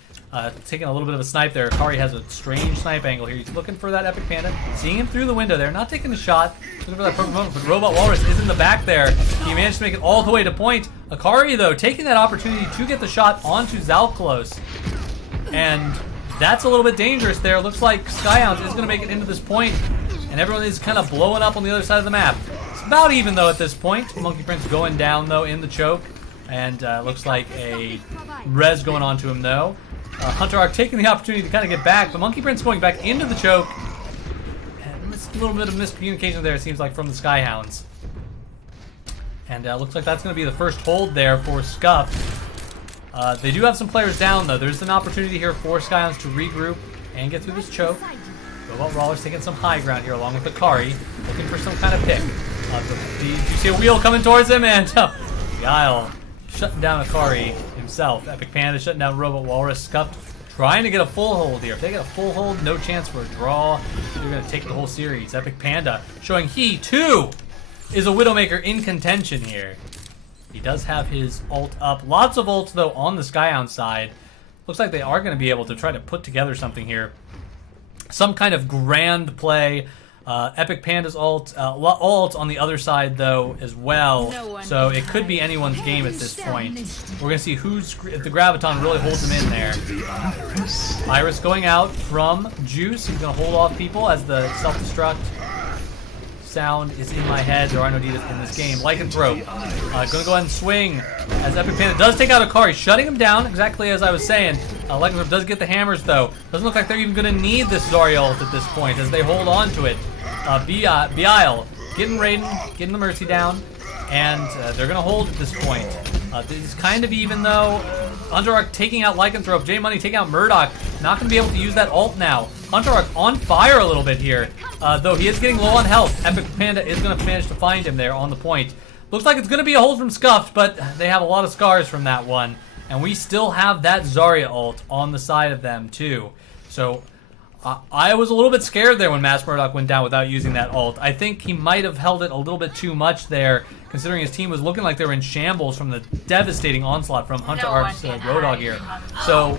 Taking a little bit of a snipe there. Akari has a strange snipe angle here. He's looking for that Epic Panda. Seeing him through the window there. Not taking the shot. Looking for that perfect moment. But Robot Walrus is in the back there. He managed to make it all the way to point. Akari, though, taking that opportunity to get the shot onto Zalclos. And that's a little bit dangerous there. Looks like Skyhounds is going to make it into this point. And everyone is kind of blowing up on the other side of the map. It's about even, though, at this point. Monkey Prince going down, though, in the choke. And looks like a res going on to him, though. Hunter Arc taking the opportunity to kind of get back. The Monkey Prince going back into the choke. And a little bit of miscommunication there, it seems like, from the Skyhounds. And looks like that's going to be the first hold there for Scuffed. They do have some players down, though. There's an opportunity here for Skyhounds to regroup and get through this choke. Robot Walrus taking some high ground here along with Akari, looking for some kind of pick. Do you see a wheel coming towards him? And Guile shutting down Akari himself. Epic Panda shutting down Robot Walrus. Scuffed trying to get a full hold here. If they get a full hold, no chance for a draw. They're going to take the whole series. Epic Panda showing he, too, is a Widowmaker in contention here. He does have his ult up. Lots of ults, though, on the Skyhound side. Looks like they are going to be able to try to put together something here. Some kind of grand play. Epic Panda's ult. All ults on the other side, though, as well. So it could be anyone's game at this point. We're going to see if the Graviton really holds him in there. Iris going out from Juice. He's going to hold off people as the self-destruct sound is in my head. There are no Ditas in this game. Lycanthrope. Going to go ahead and swing as Epic Panda does take out Akari, shutting him down exactly as I was saying. Lycanthrope does get the hammers, though. Doesn't look like they're even going to need this Zarya ult at this point as they hold on to it. Beile getting Raiden, getting the Mercy down, and they're going to hold at this point. This is kind of even, though. Hunter Arc taking out Lycanthrope, J Money taking out Murdoch. Not going to be able to use that ult now. Hunter Arc on fire a little bit here, though he is getting low on health. Epic Panda is going to manage to find him there on the point. Looks like it's going to be a hold from Scuffed, but they have a lot of scars from that one. And we still have that Zarya ult on the side of them, too. So I was a little bit scared there when Mass Murdoch went down without using that ult. I think he might have held it a little bit too much there, considering his team was looking like they were in shambles from the devastating onslaught from Hunter Arc's Roadhog here. So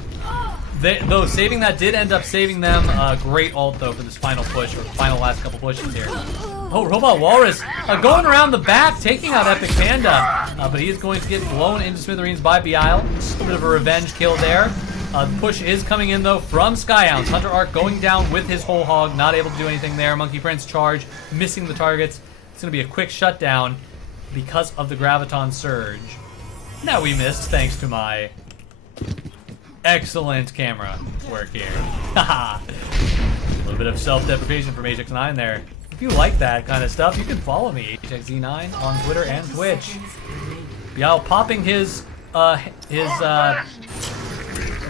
Though saving that did end up saving them. Great ult though for this final push, or final last couple pushes here. Oh, Robot Walrus going around the back, taking out Epic Panda, but he is going to get blown into smithereens by Beile. A little bit of a revenge kill there. The push is coming in though from Skyhounds. Hunter Arc going down with his whole hog, not able to do anything there. Monkey Prince charge, missing the targets. It's going to be a quick shutdown because of the Graviton Surge. Now we missed thanks to my excellent camera work here. Haha. A little bit of self-deprecation from HX9 there. If you like that kind of stuff, you can follow me, HXZ9, on Twitter and Twitch. Beile popping his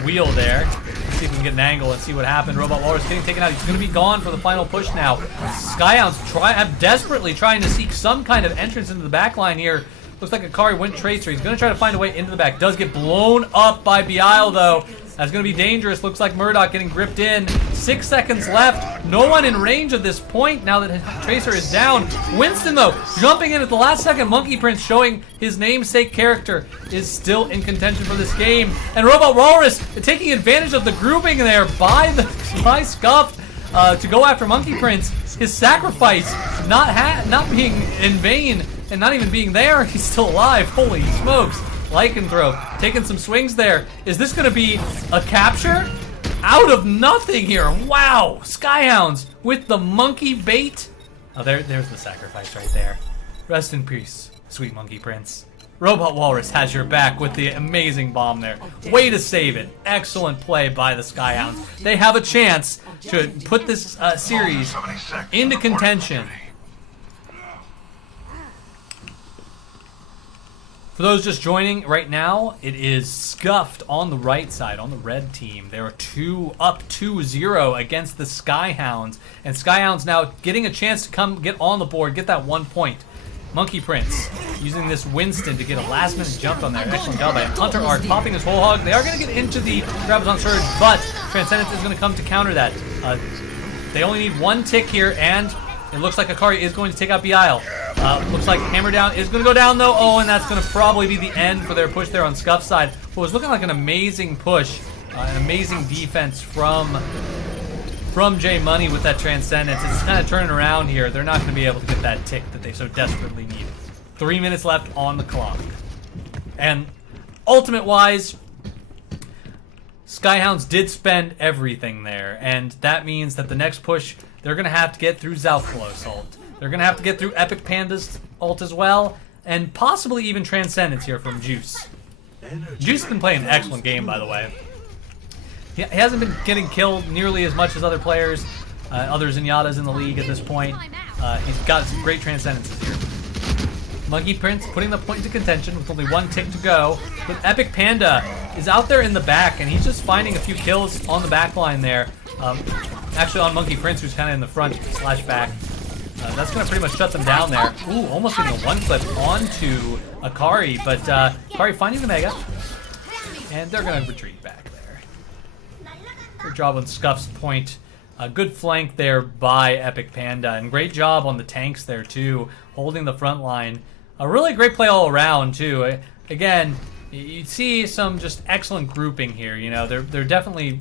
wheel there. Let's see if we can get an angle and see what happened. Robot Walrus getting taken out. He's going to be gone for the final push now. Skyhounds desperately trying to seek some kind of entrance into the back line here. Looks like Akari went Tracer. He's going to try to find a way into the back. Does get blown up by Beile though. That's going to be dangerous. Looks like Murdoch getting gripped in. 6 seconds left. No one in range at this point now that Tracer is down. Winston, though, jumping in at the last second. Monkey Prince showing his namesake character is still in contention for this game. And Robot Walrus taking advantage of the grouping there by Scuffed to go after Monkey Prince. His sacrifice not being in vain and not even being there. He's still alive. Holy smokes. Lycanthrope taking some swings there. Is this going to be a capture? Out of nothing here. Wow. Skyhounds with the monkey bait. Oh, there's the sacrifice right there. Rest in peace, sweet Monkey Prince. Robot Walrus has your back with the amazing bomb there. Way to save it. Excellent play by the Skyhounds. They have a chance to put this series into contention. For those just joining right now, it is Scuffed on the right side, on the red team. They are up 2-0 against the Skyhounds. And Skyhounds now getting a chance to come get on the board, get that 1 point. Monkey Prince using this Winston to get a last minute jump on there. Excellent job by Hunter Arc, popping his whole hog. They are going to get into the Graviton Surge, but Transcendence is going to come to counter that. They only need 1 tick here, and it looks like Akari is going to take out Beile. Looks like Hammer Down is going to go down though. Oh, and that's going to probably be the end for their push there on Scuff's side. But it was looking like an amazing push, an amazing defense from J Money with that Transcendence. It's kind of turning around here. They're not going to be able to get that tick that they so desperately need. 3 minutes left on the clock. And ultimate-wise, Skyhounds did spend everything there, and that means that the next push, they're going to have to get through Zalflos ult. They're going to have to get through Epic Panda's ult as well, and possibly even Transcendence here from Juice. Juice has been playing an excellent game, by the way. He hasn't been getting killed nearly as much as other players, other Zenyatta's in the league at this point. He's got some great Transcendences here. Monkey Prince putting the point into contention with only 1 tick to go. But Epic Panda is out there in the back, and he's just finding a few kills on the back line there. Actually on Monkey Prince, who's kind of in the front / back. That's going to pretty much shut them down there. Ooh, almost getting a 1-clip onto Akari, but Akari finding the Mega, and they're going to retreat back there. Good job on Scuff's point. A good flank there by Epic Panda, and great job on the tanks there too, holding the front line. A really great play all around too. Again, you see some just excellent grouping here. You know, they're definitely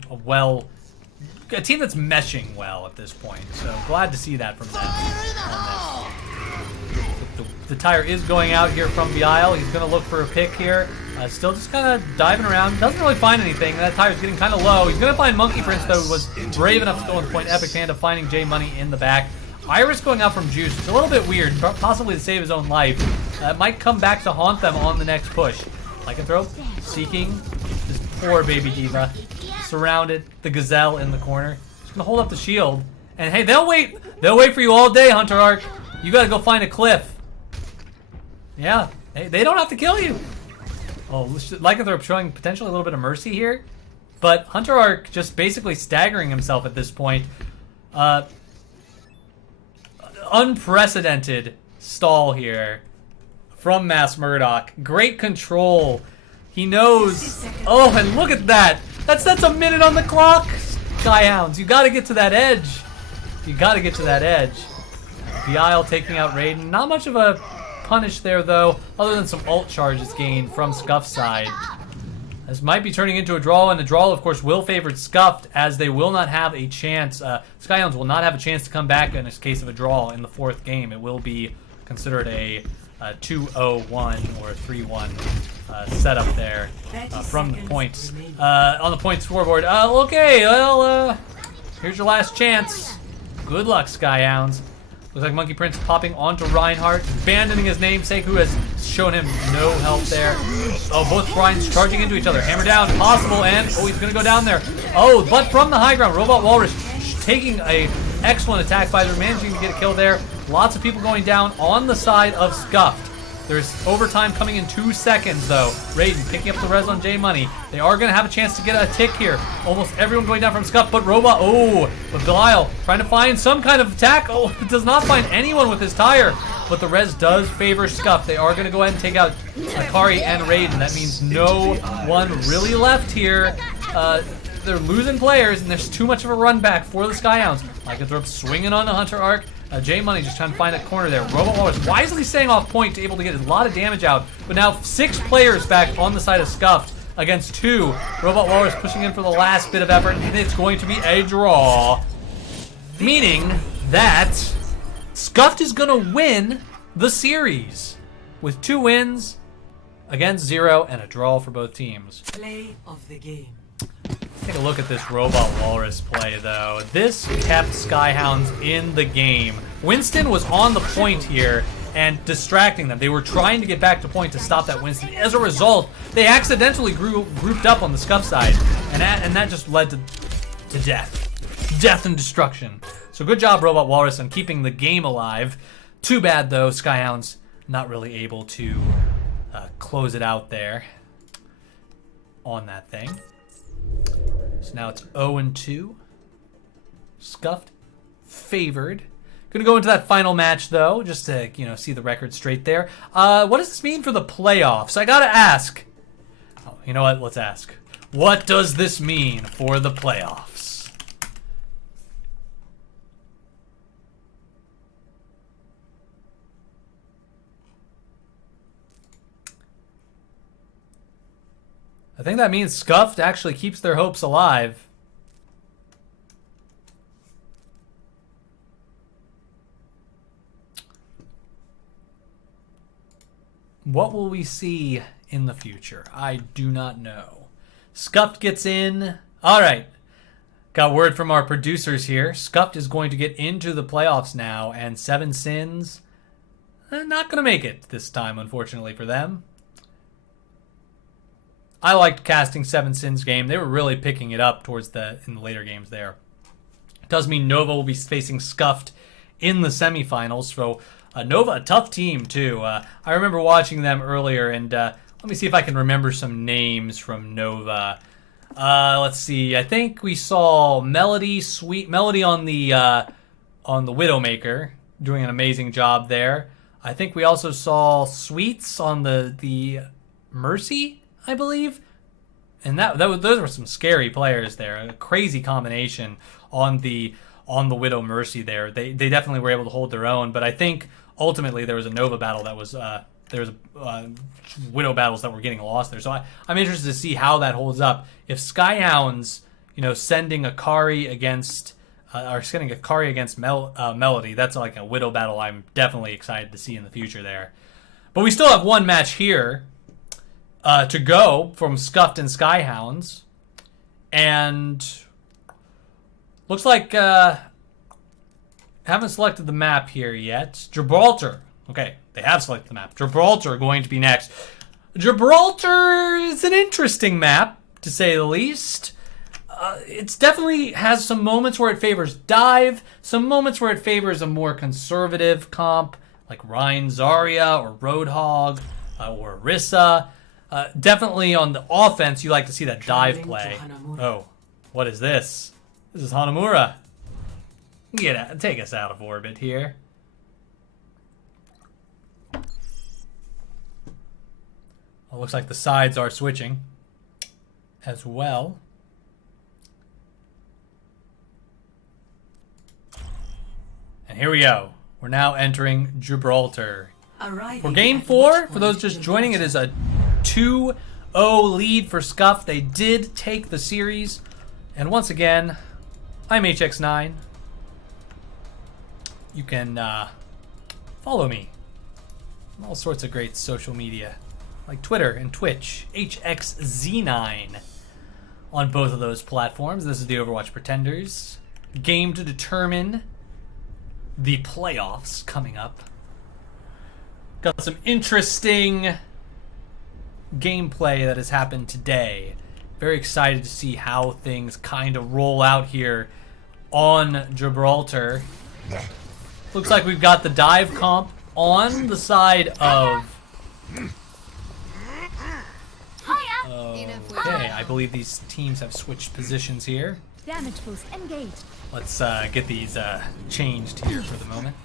a team that's meshing well at this point. So glad to see that from them. The tire is going out here from Beile. He's going to look for a pick here. Still just kind of diving around. Doesn't really find anything. That tire's getting kind of low. He's going to find Monkey Prince, though, who was brave enough to go on point. Epic Panda finding J Money in the back. Iris going out from Juice. It's a little bit weird, possibly to save his own life. It might come back to haunt them on the next push. Lycanthrope seeking this poor baby diva. Surrounded. The Gazelle in the corner. He's going to hold up the shield. And hey, they'll wait. They'll wait for you all day, Hunter Arc. You got to go find a cliff. Yeah, they don't have to kill you. Oh, Lycanthrope showing potentially a little bit of mercy here. But Hunter Arc just basically staggering himself at this point. Unprecedented stall here from Mass Murdoch. Great control. He knows. Oh, and look at that. That's a minute on the clock. Skyhounds, you got to get to that edge. You got to get to that edge. Beile taking out Raiden. Not much of a punish there, though, other than some ult charges gained from Scuff's side. This might be turning into a draw, and the draw, of course, will favor Scuffed, as they will not have a chance. Skyhounds will not have a chance to come back in this case of a draw in the 4th game. It will be considered a 2-0-1 or a 3-1 setup there from the points. On the points scoreboard. Okay, well, here's your last chance. Good luck, Skyhounds. Looks like Monkey Prince popping onto Reinhardt, abandoning his namesake, who has shown him no help there. Oh, both Grinds charging into each other. Hammer down, possible, and oh, he's gonna go down there. Oh, but from the high ground, Robot Walrus taking a excellent attack by there, managing to get a kill there. Lots of people going down on the side of Scuffed. There's overtime coming in 2 seconds, though. Raiden picking up the res on J-Money. They are going to have a chance to get a tick here. Almost everyone going down from Scuff, but Robot, but Belial trying to find some kind of attack. Oh, does not find anyone with his tire, but the res does favor Scuff. They are going to go ahead and take out Akari and Raiden. That means no one really left here. They're losing players, and there's too much of a run back for the Skyhounds. Lycanthrope swinging on the Hunter Arc. J-Money just trying to find that corner there. Robot Walrus wisely staying off point, able to get a lot of damage out. But now 6 players back on the side of Scuffed against 2. Robot Walrus pushing in for the last bit of effort, and it's going to be a draw. Meaning that Scuffed is going to win the series with 2 wins against 0 and a draw for both teams. Play of the game. Take a look at this Robot Walrus play, though. This kept Skyhounds in the game. Winston was on the point here and distracting them. They were trying to get back to point to stop that Winston. As a result, they accidentally grouped up on the Scuff side, and that just led to death. Death and destruction. So good job, Robot Walrus, on keeping the game alive. Too bad, though, Skyhounds not really able to close it out there on that thing. So now it's 0-2. Scuffed, favored. Gonna go into that final match though, just to see the record straight there. What does this mean for the playoffs? I gotta ask. Oh, you know what? Let's ask. What does this mean for the playoffs? I think that means Scuffed actually keeps their hopes alive. What will we see in the future? I do not know. Scuffed gets in. All right. Got word from our producers here. Scuffed is going to get into the playoffs now, and 7 Sins, not going to make it this time, unfortunately for them. I liked casting 7 Sins game. They were really picking it up in the later games there. It does mean Nova will be facing Scuffed in the semifinals. So Nova, a tough team too. I remember watching them earlier, and let me see if I can remember some names from Nova. Let's see. I think we saw Melody on the Widowmaker doing an amazing job there. I think we also saw Sweets on the Mercy, I believe, and those were some scary players there. A crazy combination on the Widow Mercy there. They definitely were able to hold their own, but I think ultimately there was a Nova battle that was there was Widow battles that were getting lost there. So I'm interested to see how that holds up. If Skyhounds, sending Akari against Melody, that's like a Widow battle I'm definitely excited to see in the future there. But we still have one match here to go from Scuffed and Skyhounds, and looks like haven't selected the map here yet. Gibraltar. Okay, they have selected the map. Gibraltar going to be next. Gibraltar is an interesting map, to say the least. It definitely has some moments where it favors dive, some moments where it favors a more conservative comp, like Ryan Zarya or Roadhog or Rissa. Definitely on the offense, you like to see that dive play. Oh, what is this? This is Hanamura. Take us out of orbit here. Well, looks like the sides are switching as well. And here we go. We're now entering Gibraltar. For game 4, for those just joining, it is a 2 lead for Scuffed. They did take the series. And once again, I'm HX9. You can follow me on all sorts of great social media, like Twitter and Twitch, HXZ9 on both of those platforms. This is the Overwatch Pretenders. Game to determine the playoffs coming up. Got some interesting gameplay that has happened today. Very excited to see how things kind of roll out here on Gibraltar. Looks like we've got the dive comp on the side of... Okay, I believe these teams have switched positions here. Damage boost engaged. Let's get these changed here for the moment.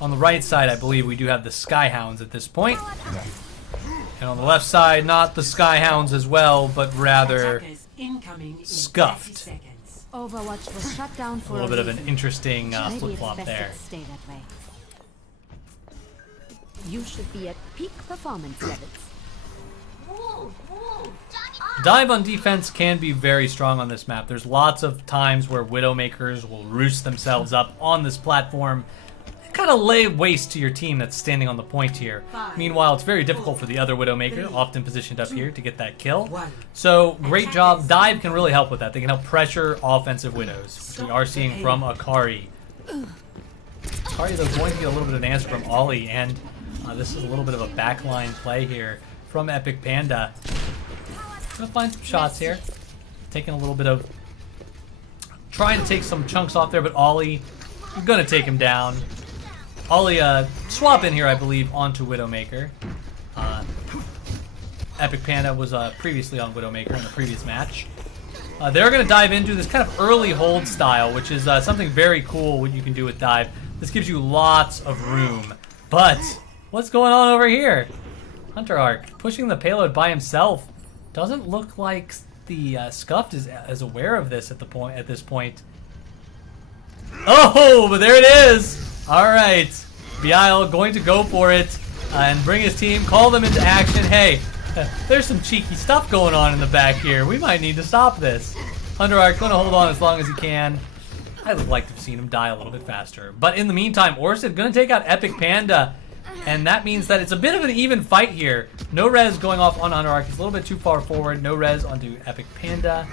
On the right side, I believe we do have the Skyhounds at this point. And on the left side, not the Skyhounds as well, but rather Attackers incoming in 30 Scuffed. seconds. Overwatch was shut down for A little bit of an reason. interesting Maybe it's flip-flop best there. it stay that way. You should be at peak performance levels. Dive on defense can be very strong on this map. There's lots of times where Widowmakers will roost themselves up on this platform and kind of lay waste to your team that's standing on the point here. Meanwhile, it's very difficult for the other Widowmaker, often positioned up here, to get that kill. So, great job. Dive can really help with that. They can help pressure offensive Widows, which we are seeing from Akari. Akari, though, going to get a little bit of an answer from Ollie, and this is a little bit of a backline play here from Epic Panda. Gonna find some shots here. Taking a little bit of... Trying to take some chunks off there, but Ollie, you're gonna take him down. Ollie, swap in here, I believe, onto Widowmaker. Epic Panda was previously on Widowmaker in the previous match. They're gonna dive into this kind of early hold style, which is something very cool what you can do with dive. This gives you lots of room. But, what's going on over here? Hunter Arc pushing the payload by himself. Doesn't look like the Scuffed is aware of this at this point. Oh, but there it is. All right, Bial going to go for it and bring his team, call them into action. Hey, there's some cheeky stuff going on in the back here. We might need to stop this. Hunter Arc going to hold on as long as he can. I would like to have seen him die a little bit faster. But in the meantime, Orsted going to take out Epic Panda. And that means that it's a bit of an even fight here. No res going off on Hunter Arc. He's a little bit too far forward. No res onto Epic Panda.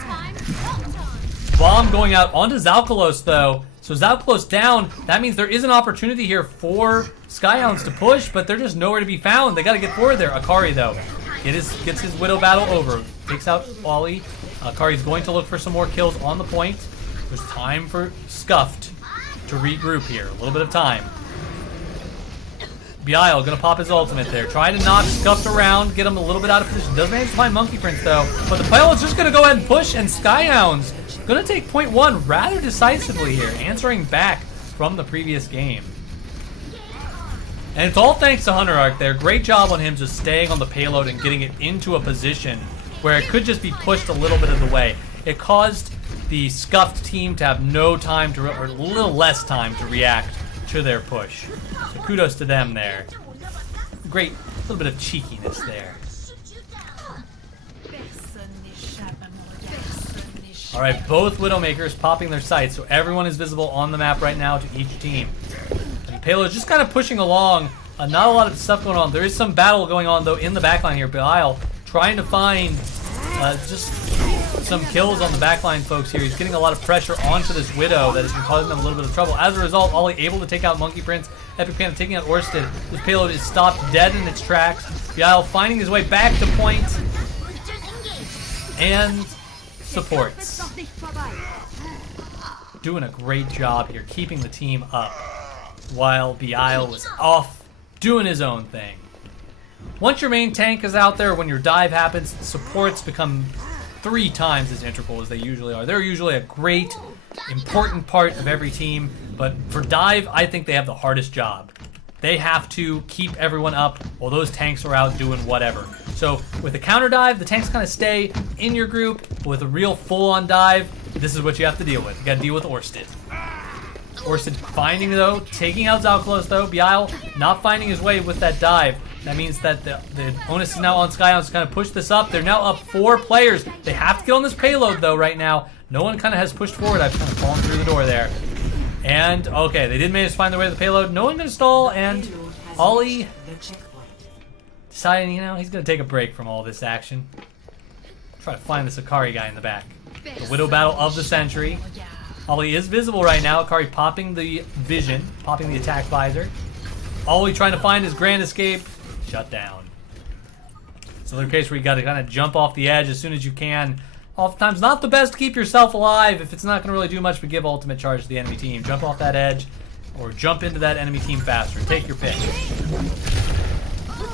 Bomb going out onto Zalkalos, though. So Zalkalos down. That means there is an opportunity here for Skyhounds to push, but they're just nowhere to be found. They got to get forward there. Akari, though, gets his Widow battle over. Takes out Ollie. Akari's going to look for some more kills on the point. There's time for Scuffed to regroup here. A little bit of time. Bial gonna pop his ultimate there. Trying to knock Scuffed around, get him a little bit out of position. Doesn't manage to find Monkey Prince though. But the payload's just gonna go ahead and push, and Skyhounds gonna take point one rather decisively here, answering back from the previous game. And it's all thanks to Hunter Arc there. Great job on him just staying on the payload and getting it into a position where it could just be pushed a little bit of the way. It caused the Scuffed team to have no time to, or a little less time to react to their push. So kudos to them there. Great little bit of cheekiness there. Alright, both Widowmakers popping their sights, so everyone is visible on the map right now to each team. And Payload just kind of pushing along. Not a lot of stuff going on. There is some battle going on though in the backline here. Belial trying to find just some kills on the backline, folks here. He's getting a lot of pressure onto this Widow that has been causing them a little bit of trouble. As a result, Ollie able to take out Monkey Prince. Epic Panda taking out Orsted. This payload is stopped dead in its tracks. Bial finding his way back to point. And supports. Doing a great job here, keeping the team up. While Bial was off doing his own thing. Once your main tank is out there, when your dive happens, supports become 3 times as integral as they usually are. They're usually a great, important part of every team, but for dive, I think they have the hardest job. They have to keep everyone up while those tanks are out doing whatever. So with a counter dive, the tanks kind of stay in your group, but with a real full-on dive, this is what you have to deal with. You gotta deal with Orsted. Orsted finding though, taking out Zalkalos though, Bial not finding his way with that dive. That means that the onus is now on Skyhounds to kind of push this up. They're now up 4 players. They have to get on this payload, though, right now. No one kind of has pushed forward. I've kind of fallen through the door there. And, okay, they did manage to find their way to the payload. No one going to stall, and Ollie The checkpoint. deciding, you know, he's going to take a break from all this action. Try to find this Akari guy in the back. The Widow Battle of the Century. Ollie is visible right now. Akari popping the vision, popping the attack visor. Ollie trying to find his grand escape. Shut down. It's another case where you got to kind of jump off the edge as soon as you can. Oftentimes not the best to keep yourself alive if it's not going to really do much but give ultimate charge to the enemy team. Jump off that edge or jump into that enemy team faster. Take your pick.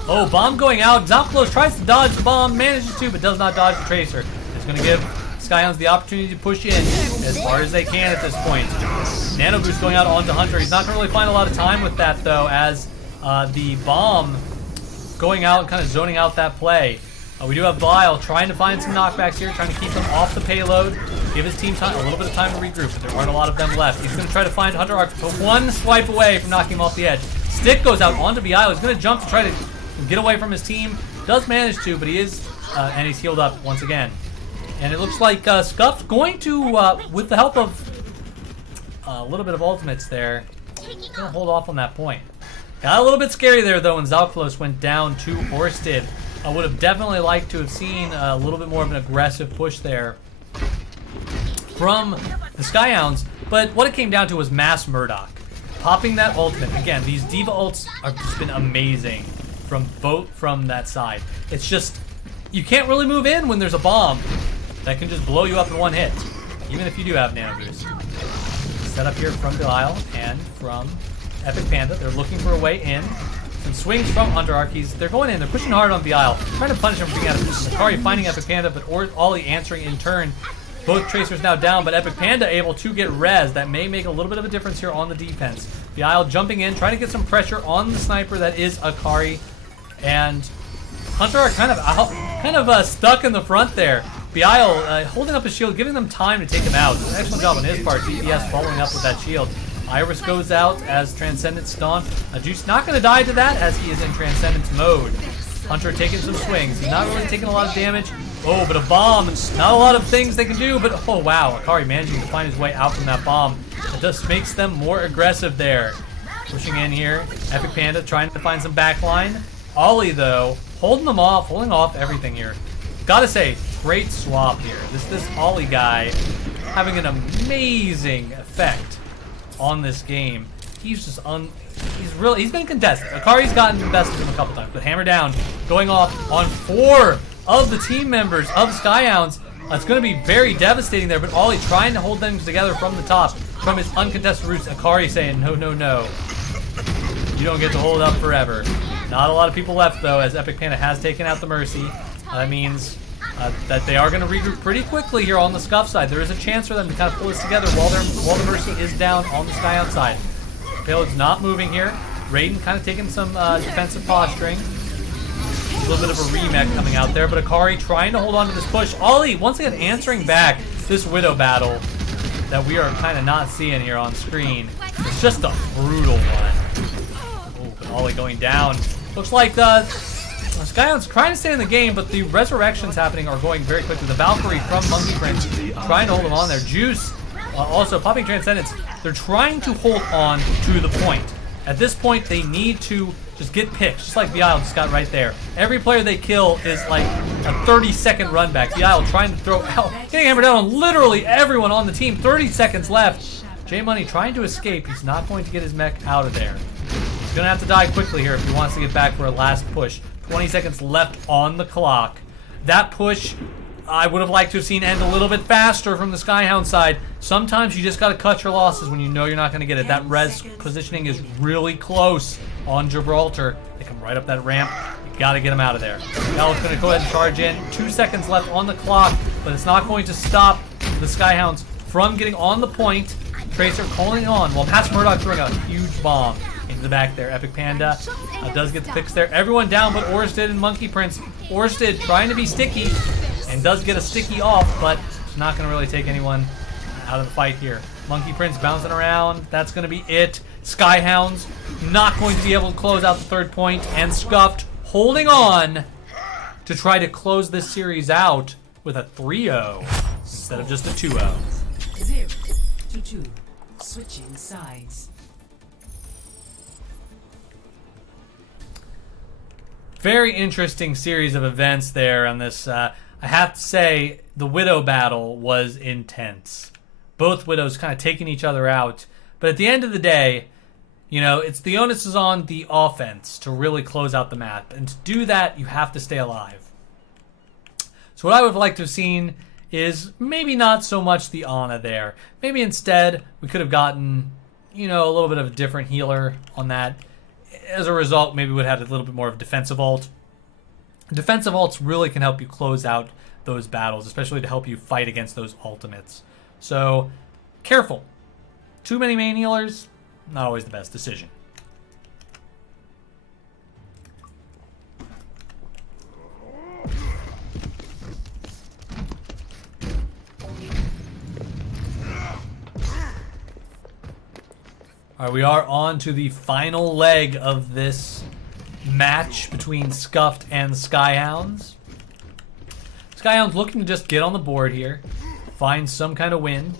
Oh, bomb going out. Zalclos tries to dodge the bomb, manages to, but does not dodge the Tracer. It's going to give Skyhounds the opportunity to push in as far as they can at this point. Nano Boost going out onto Hunter. He's not going to really find a lot of time with that, though, as the bomb going out and kind of zoning out that play. We do have Bile trying to find some knockbacks here, trying to keep them off the payload, give his team time, a little bit of time to regroup, but there aren't a lot of them left. He's going to try to find Hunter Arc, but one swipe away from knocking him off the edge. Stick goes out onto Bile. He's going to jump to try to get away from his team. Does manage to, but he is, and he's healed up once again. And it looks like Scuffed going to, with the help of a little bit of ultimates there, going to hold off on that point. Got a little bit scary there, though, when Zalclos went down to Orsted. I would have definitely liked to have seen a little bit more of an aggressive push there from the Skyhounds, but what it came down to was Mass Murdoch. Popping that ultimate. Again, these Diva ults have just been amazing from that side. It's just, you can't really move in when there's a bomb that can just blow you up in one hit, even if you do have Nano Boost. Set up here from Belial and from Epic Panda. They're looking for a way in. Some swings from Hunter Archies. They're going in. They're pushing hard on Belial, trying to punish him for being out of position. Akari finding Epic Panda, but Ollie answering in turn. Both Tracers now down, but Epic Panda able to get res. That may make a little bit of a difference here on the defense. Belial jumping in, trying to get some pressure on the sniper that is Akari. And Hunter are kind of stuck in the front there. Belial holding up his shield, giving them time to take him out. An excellent job on his part. DPS following up with that shield. Iris goes out as Transcendence gone. Juice not going to die to that as he is in Transcendence mode. Hunter taking some swings. He's not really taking a lot of damage. Oh, but a bomb. Not a lot of things they can do, but oh wow. Akari managing to find his way out from that bomb. It just makes them more aggressive there. Pushing in here. Epic Panda trying to find some backline. Ollie, though, holding them off, holding off everything here. Gotta say, great swap here. This Ollie guy having an amazing effect on this game. He's just he's been contested. Akari's gotten the best of him a couple times, but hammer down, going off on 4 of the team members of Skyhounds. It's going to be very devastating there, but Ollie trying to hold them together from the top, from his uncontested roots. Akari saying, no, no, no. You don't get to hold up forever. Not a lot of people left, though, as Epic Panda has taken out the Mercy. That means that they are going to regroup pretty quickly here on the Scuff side. There is a chance for them to kind of pull this together while the Mercy is down on the Skyhound side. Payload's not moving here. Raiden kind of taking some defensive posturing. A little bit of a remake coming out there, but Akari trying to hold on to this push. Ollie, once again, answering back this Widow battle that we are kind of not seeing here on screen. It's just a brutal one. Oh, but Ollie going down. Looks like the Skyhounds trying to stay in the game, but the resurrections happening are going very quickly. The Valkyrie from Monkey Prince trying to hold him on there. Juice also popping Transcendence. They're trying to hold on to the point. At this point, they need to just get picked, just like Belial just got right there. Every player they kill is like a 30-second run back. Belial trying to throw out, getting hammered down on literally everyone on the team. 30 seconds left. J-Money trying to escape. He's not going to get his mech out of there. He's going to have to die quickly here if he wants to get back for a last push. 20 seconds left on the clock. That push, I would have liked to have seen end a little bit faster from the Skyhound side. Sometimes you just got to cut your losses when you know you're not going to get it. That res positioning is really close on Gibraltar. They come right up that ramp. You got to get them out of there. Gallo's going to go ahead and charge in. 2 seconds left on the clock, but it's not going to stop the Skyhounds from getting on the point. Tracer calling on while Mass Murdoch throwing a huge bomb into the back there. Epic Panda does get the picks there. Everyone down but Orsted and Monkey Prince. Orsted trying to be sticky and does get a sticky off, but it's not going to really take anyone out of the fight here. Monkey Prince bouncing around. That's going to be it. Skyhounds not going to be able to close out the 3rd point, and Scuffed holding on to try to close this series out with a 3-0 instead of just a 2-0. 0-2. Switching sides. Very interesting series of events there on this. I have to say, the Widow battle was intense. Both Widows kind of taking each other out. But at the end of the day, you know, it's the onus is on the offense to really close out the map. And to do that, you have to stay alive. So what I would have liked to have seen is maybe not so much the Ana there. Maybe instead, we could have gotten, you know, a little bit of a different healer on that. As a result, maybe we would have had a little bit more of defensive ult. Defensive ults really can help you close out those battles, especially to help you fight against those ultimates. So, careful. Too many main healers, not always the best decision. All right, we are on to the final leg of this match between Scuffed and Skyhounds. Skyhounds looking to just get on the board here, find some kind of win,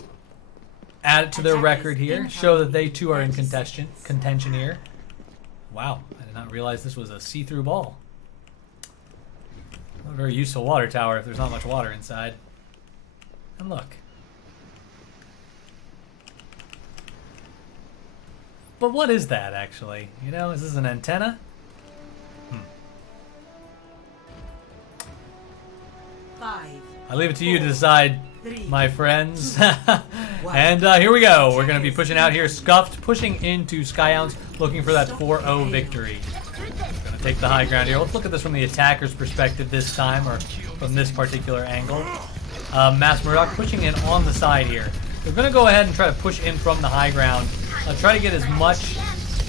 add it to their record here, show that they too are in contention here. Wow, I did not realize this was a see-through ball. Not a very useful water tower if there's not much water inside. And look. But what is that, actually? You know, is this an antenna? I leave it to you to decide, my friends. And here we go. We're going to be pushing out here. Scuffed pushing into Skyhounds, looking for that 4-0 victory. Going to take the high ground here. Let's look at this from the attacker's perspective this time, or from this particular angle. Mass Murdoch pushing in on the side here. We're going to go ahead and try to push in from the high ground. Try to get as much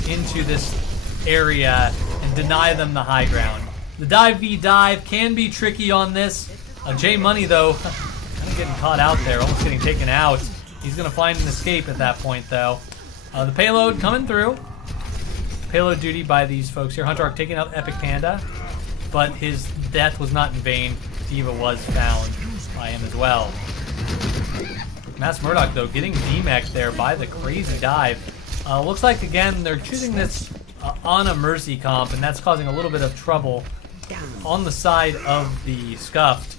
into this area and deny them the high ground. The dive v dive can be tricky on this. J Money though, kind of getting caught out there, almost getting taken out. He's going to find an escape at that point though. The payload coming through. Payload duty by these folks here. Hunter Arc taking out Epic Panda, but his death was not in vain. Diva was found by him as well. Mass Murdoch, though, getting DMEC there by the crazy dive. Looks like, again, they're choosing this Ana Mercy comp, and that's causing a little bit of trouble on the side of the Scuffed.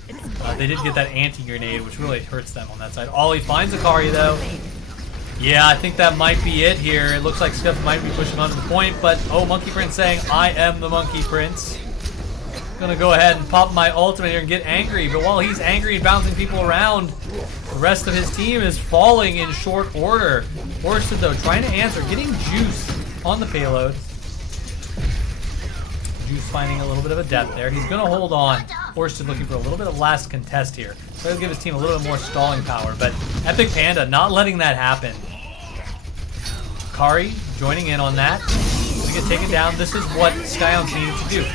They did get that anti-grenade, which really hurts them on that side. Ollie finds Akari, though. Yeah, I think that might be it here. It looks like Scuffed might be pushing onto the point, but, oh, Monkey Prince saying, I am the Monkey Prince. Gonna go ahead and pop my ultimate here and get angry, but while he's angry and bouncing people around, the rest of his team is falling in short order. Orsted, though, trying to answer, getting Juice on the payload. Juice finding a little bit of a depth there. He's gonna hold on. Orsted looking for a little bit of last contest here. So he'll give his team a little bit more stalling power, but Epic Panda not letting that happen. Kari joining in on that. Get taken down. This is what Skyhounds needed to do.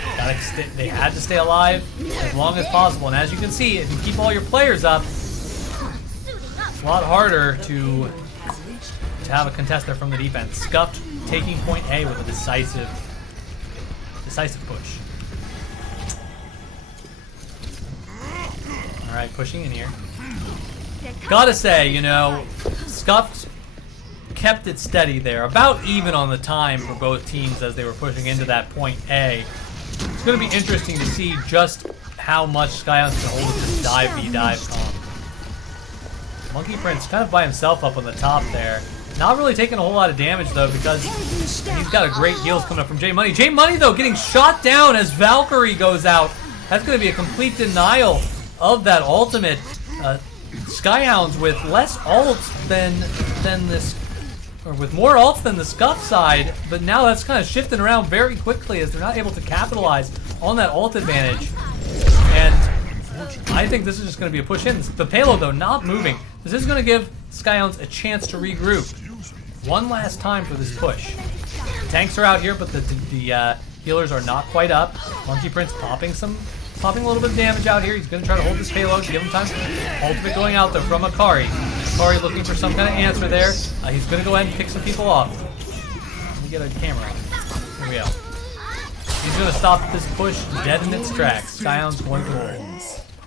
They had to stay alive as long as possible. And as you can see, if you keep all your players up, it's a lot harder to have a contest there from the defense. Scuffed taking point A with a decisive push. All right, pushing in here. Gotta say, you know, Scuffed kept it steady there, about even on the time for both teams as they were pushing into that point A. It's going to be interesting to see just how much Skyhounds can hold with this dive v dive comp. Monkey Prince kind of by himself up on the top there. Not really taking a whole lot of damage though, because he's got a great heals coming up from J Money. J Money though getting shot down as Valkyrie goes out. That's going to be a complete denial of that ultimate. Skyhounds with less ults than this, or with more ults than the Scuff side, but now that's kind of shifting around very quickly as they're not able to capitalize on that ult advantage. And I think this is just going to be a push in. The payload, though, not moving. This is going to give Skyhounds a chance to regroup one last time for this push. Tanks are out here, but the healers are not quite up. Monkey Prince popping a little bit of damage out here. He's going to try to hold this payload, give him time. Ultimate going out, though, from Akari. Akari looking for some kind of answer there. He's going to go ahead and pick some people off. Let me get a camera on. Here we go. He's going to stop this push dead in its tracks. Skyhounds going to hold.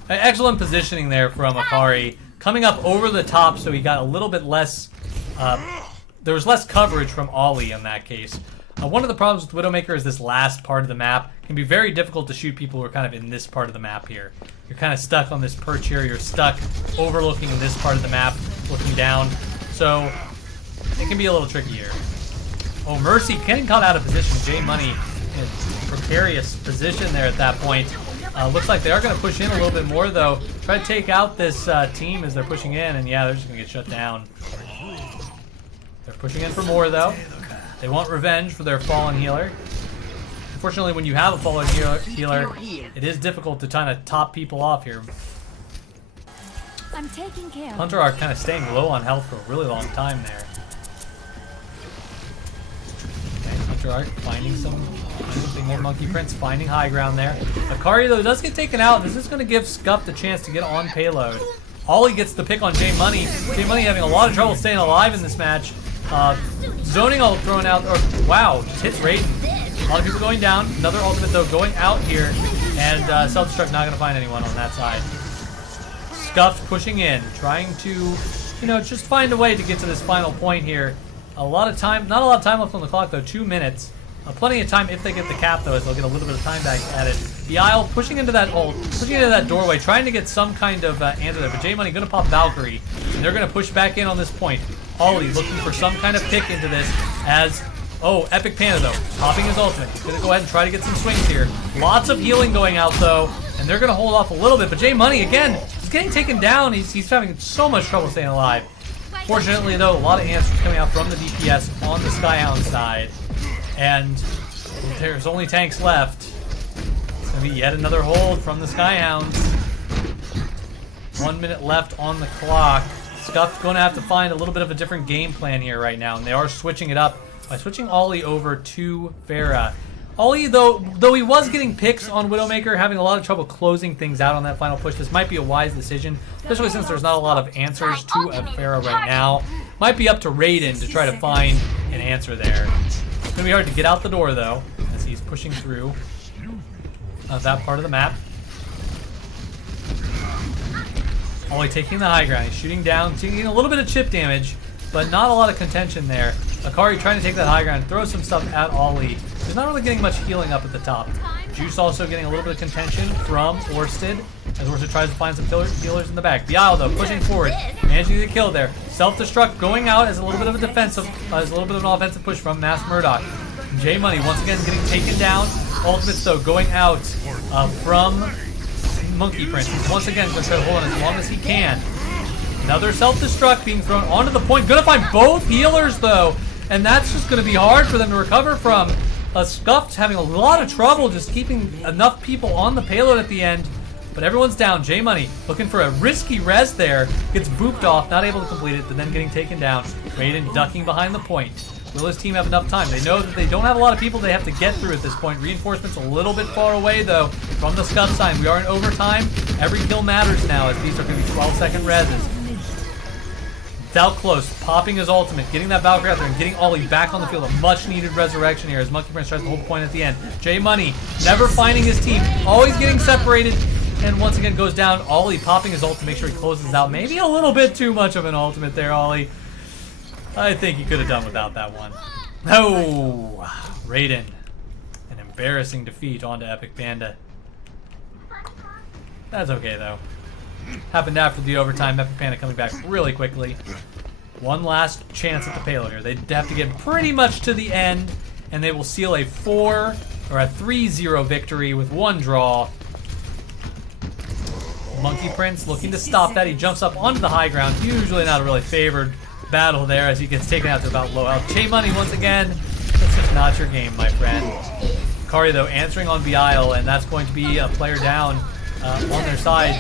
Excellent positioning there from Akari. Coming up over the top, so he got a little bit less... there was less coverage from Ollie in that case. One of the problems with Widowmaker is this last part of the map. It can be very difficult to shoot people who are kind of in this part of the map here. You're kind of stuck on this perch here. You're stuck overlooking this part of the map, looking down. So it can be a little tricky here. Oh, Mercy getting caught out of position. J Money in a precarious position there at that point. Looks like they are going to push in a little bit more, though. Try to take out this team as they're pushing in, and yeah, they're just going to get shut down. They're pushing in for more, though. They want revenge for their fallen healer. Unfortunately, when you have a fallen healer, it is difficult to kind of top people off here. I'm taking care of Hunter are kind of staying low on health for a really long time there. Okay, Hunter Arc finding something more. Monkey Prince finding high ground there. Akari, though, does get taken out. This is going to give Scuffed a chance to get on payload. Ollie gets the pick on J Money. J Money having a lot of trouble staying alive in this match. Zoning ult thrown out, or wow, just hits Raiden. A lot of people going down. Another ultimate though going out here, and self-destruct not going to find anyone on that side. Scuffed pushing in, trying to, you know, just find a way to get to this final point here. A lot of time, not a lot of time left on the clock though. 2 minutes. Plenty of time if they get the cap though, as they'll get a little bit of time back at it. The Isle pushing into that ult, pushing into that doorway, trying to get some kind of answer there. But J Money going to pop Valkyrie, and they're going to push back in on this point. Ollie looking for some kind of pick into this as, oh, Epic Panda though, popping his ultimate. He's going to go ahead and try to get some swings here. Lots of healing going out though, and they're going to hold off a little bit. But J Money, again, he's getting taken down. He's having so much trouble staying alive. Fortunately though, a lot of answers coming out from the DPS on the Skyhound side. And there's only tanks left. It's going to be yet another hold from the Skyhounds. 1 minute left on the clock. Scuffed going to have to find a little bit of a different game plan here right now, and they are switching it up by switching Ollie over to Pharah. Ollie, though he was getting picks on Widowmaker, having a lot of trouble closing things out on that final push. This might be a wise decision, especially since there's not a lot of answers to Pharah right now. Might be up to Raiden to try to find an answer there. It's going to be hard to get out the door, though, as he's pushing through that part of the map. Ollie taking the high ground. He's shooting down, taking a little bit of chip damage, but not a lot of contention there. Akari trying to take that high ground, throw some stuff at Ollie. He's not really getting much healing up at the top. Juice also getting a little bit of contention from Orsted, as Orsted tries to find some healers in the back. The Isle, though, pushing forward, managing to kill there. Self-destruct going out as a little bit of a defensive, as a little bit of an offensive push from Mass Murdoch. J Money once again getting taken down. Ultimates, though, going out from Monkey Prince. He's once again going to try to hold on as long as he can. Another self-destruct being thrown onto the point. Going to find both healers, though, and that's just going to be hard for them to recover from. Scuffed having a lot of trouble just keeping enough people on the payload at the end, but everyone's down. J Money looking for a risky res there. Gets booped off, not able to complete it, but then getting taken down. Raiden ducking behind the point. Will his team have enough time? They know that they don't have a lot of people they have to get through at this point. Reinforcements a little bit far away, though, from the Scuffed side. We are in overtime. Every kill matters now, as these are going to be 12-second reses. Without close, popping his ultimate, getting that Valkyrie out there, and getting Ollie back on the field. A much-needed resurrection here as Monkey Prince tries to hold the point at the end. J Money never finding his team, always getting separated, and once again goes down. Ollie popping his ult to make sure he closes out. Maybe a little bit too much of an ultimate there, Ollie. I think he could have done without that one. No! Raiden. An embarrassing defeat onto Epic Panda. That's okay, though. Happened after the overtime. Epic Panda coming back really quickly. One last chance at the payload here. They have to get pretty much to the end, and they will seal a 3-0 victory with one draw. Monkey Prince looking to stop that. He jumps up onto the high ground. Usually not a really favored battle there as he gets taken out to about low health. J Money once again. That's just not your game, my friend. Kari, though, answering on Beile, and that's going to be a player down on their side.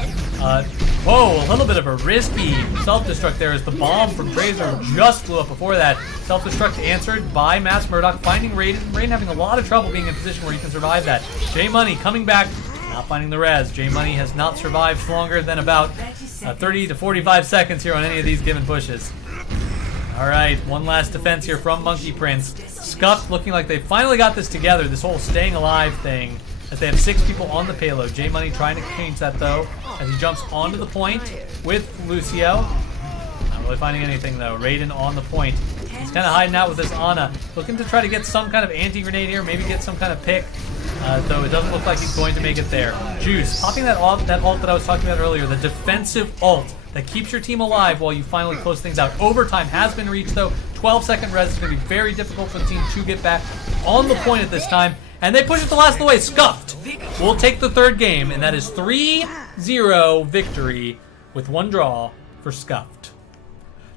Whoa, a little bit of a risky self-destruct there as the bomb from Fraser just blew up before that. Self-destruct answered by Mass Murdoch, finding Raiden. Raiden having a lot of trouble being in a position where he can survive that. J Money coming back, not finding the res. J Money has not survived longer than about 30 to 45 seconds here on any of these given pushes. All right, one last defense here from Monkey Prince. Scuffed looking like they finally got this together, this whole staying alive thing, as they have 6 people on the payload. J-Money trying to change that though, as he jumps onto the point with Lucio. Not really finding anything though. Raiden on the point. He's kind of hiding out with this Ana, looking to try to get some kind of anti-grenade here, maybe get some kind of pick, though it doesn't look like he's going to make it there. Juice, popping that ult that I was talking about earlier, the defensive ult that keeps your team alive while you finally close things out. Overtime has been reached though. 12-second res is going to be very difficult for the team to get back on the point at this time. And they push it the last of the way. Scuffed will take the 3rd game, and that is 3-0 victory with 1 draw for Scuffed.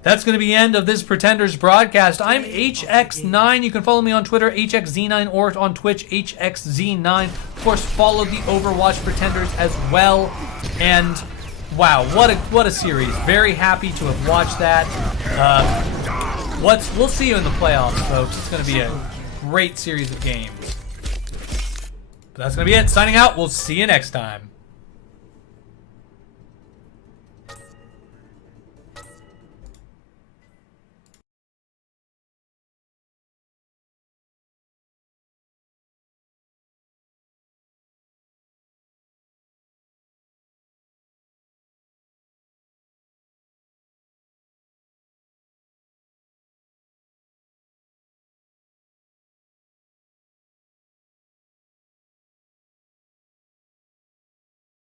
That's going to be the end of this Pretenders broadcast. I'm HX9. You can follow me on Twitter, HXZ9, or on Twitch, HXZ9. Of course, follow the Overwatch Pretenders as well. And wow, what a series. Very happy to have watched that. We'll see you in the playoffs, folks. It's going to be a great series of games. But that's going to be it. Signing out. We'll see you next time.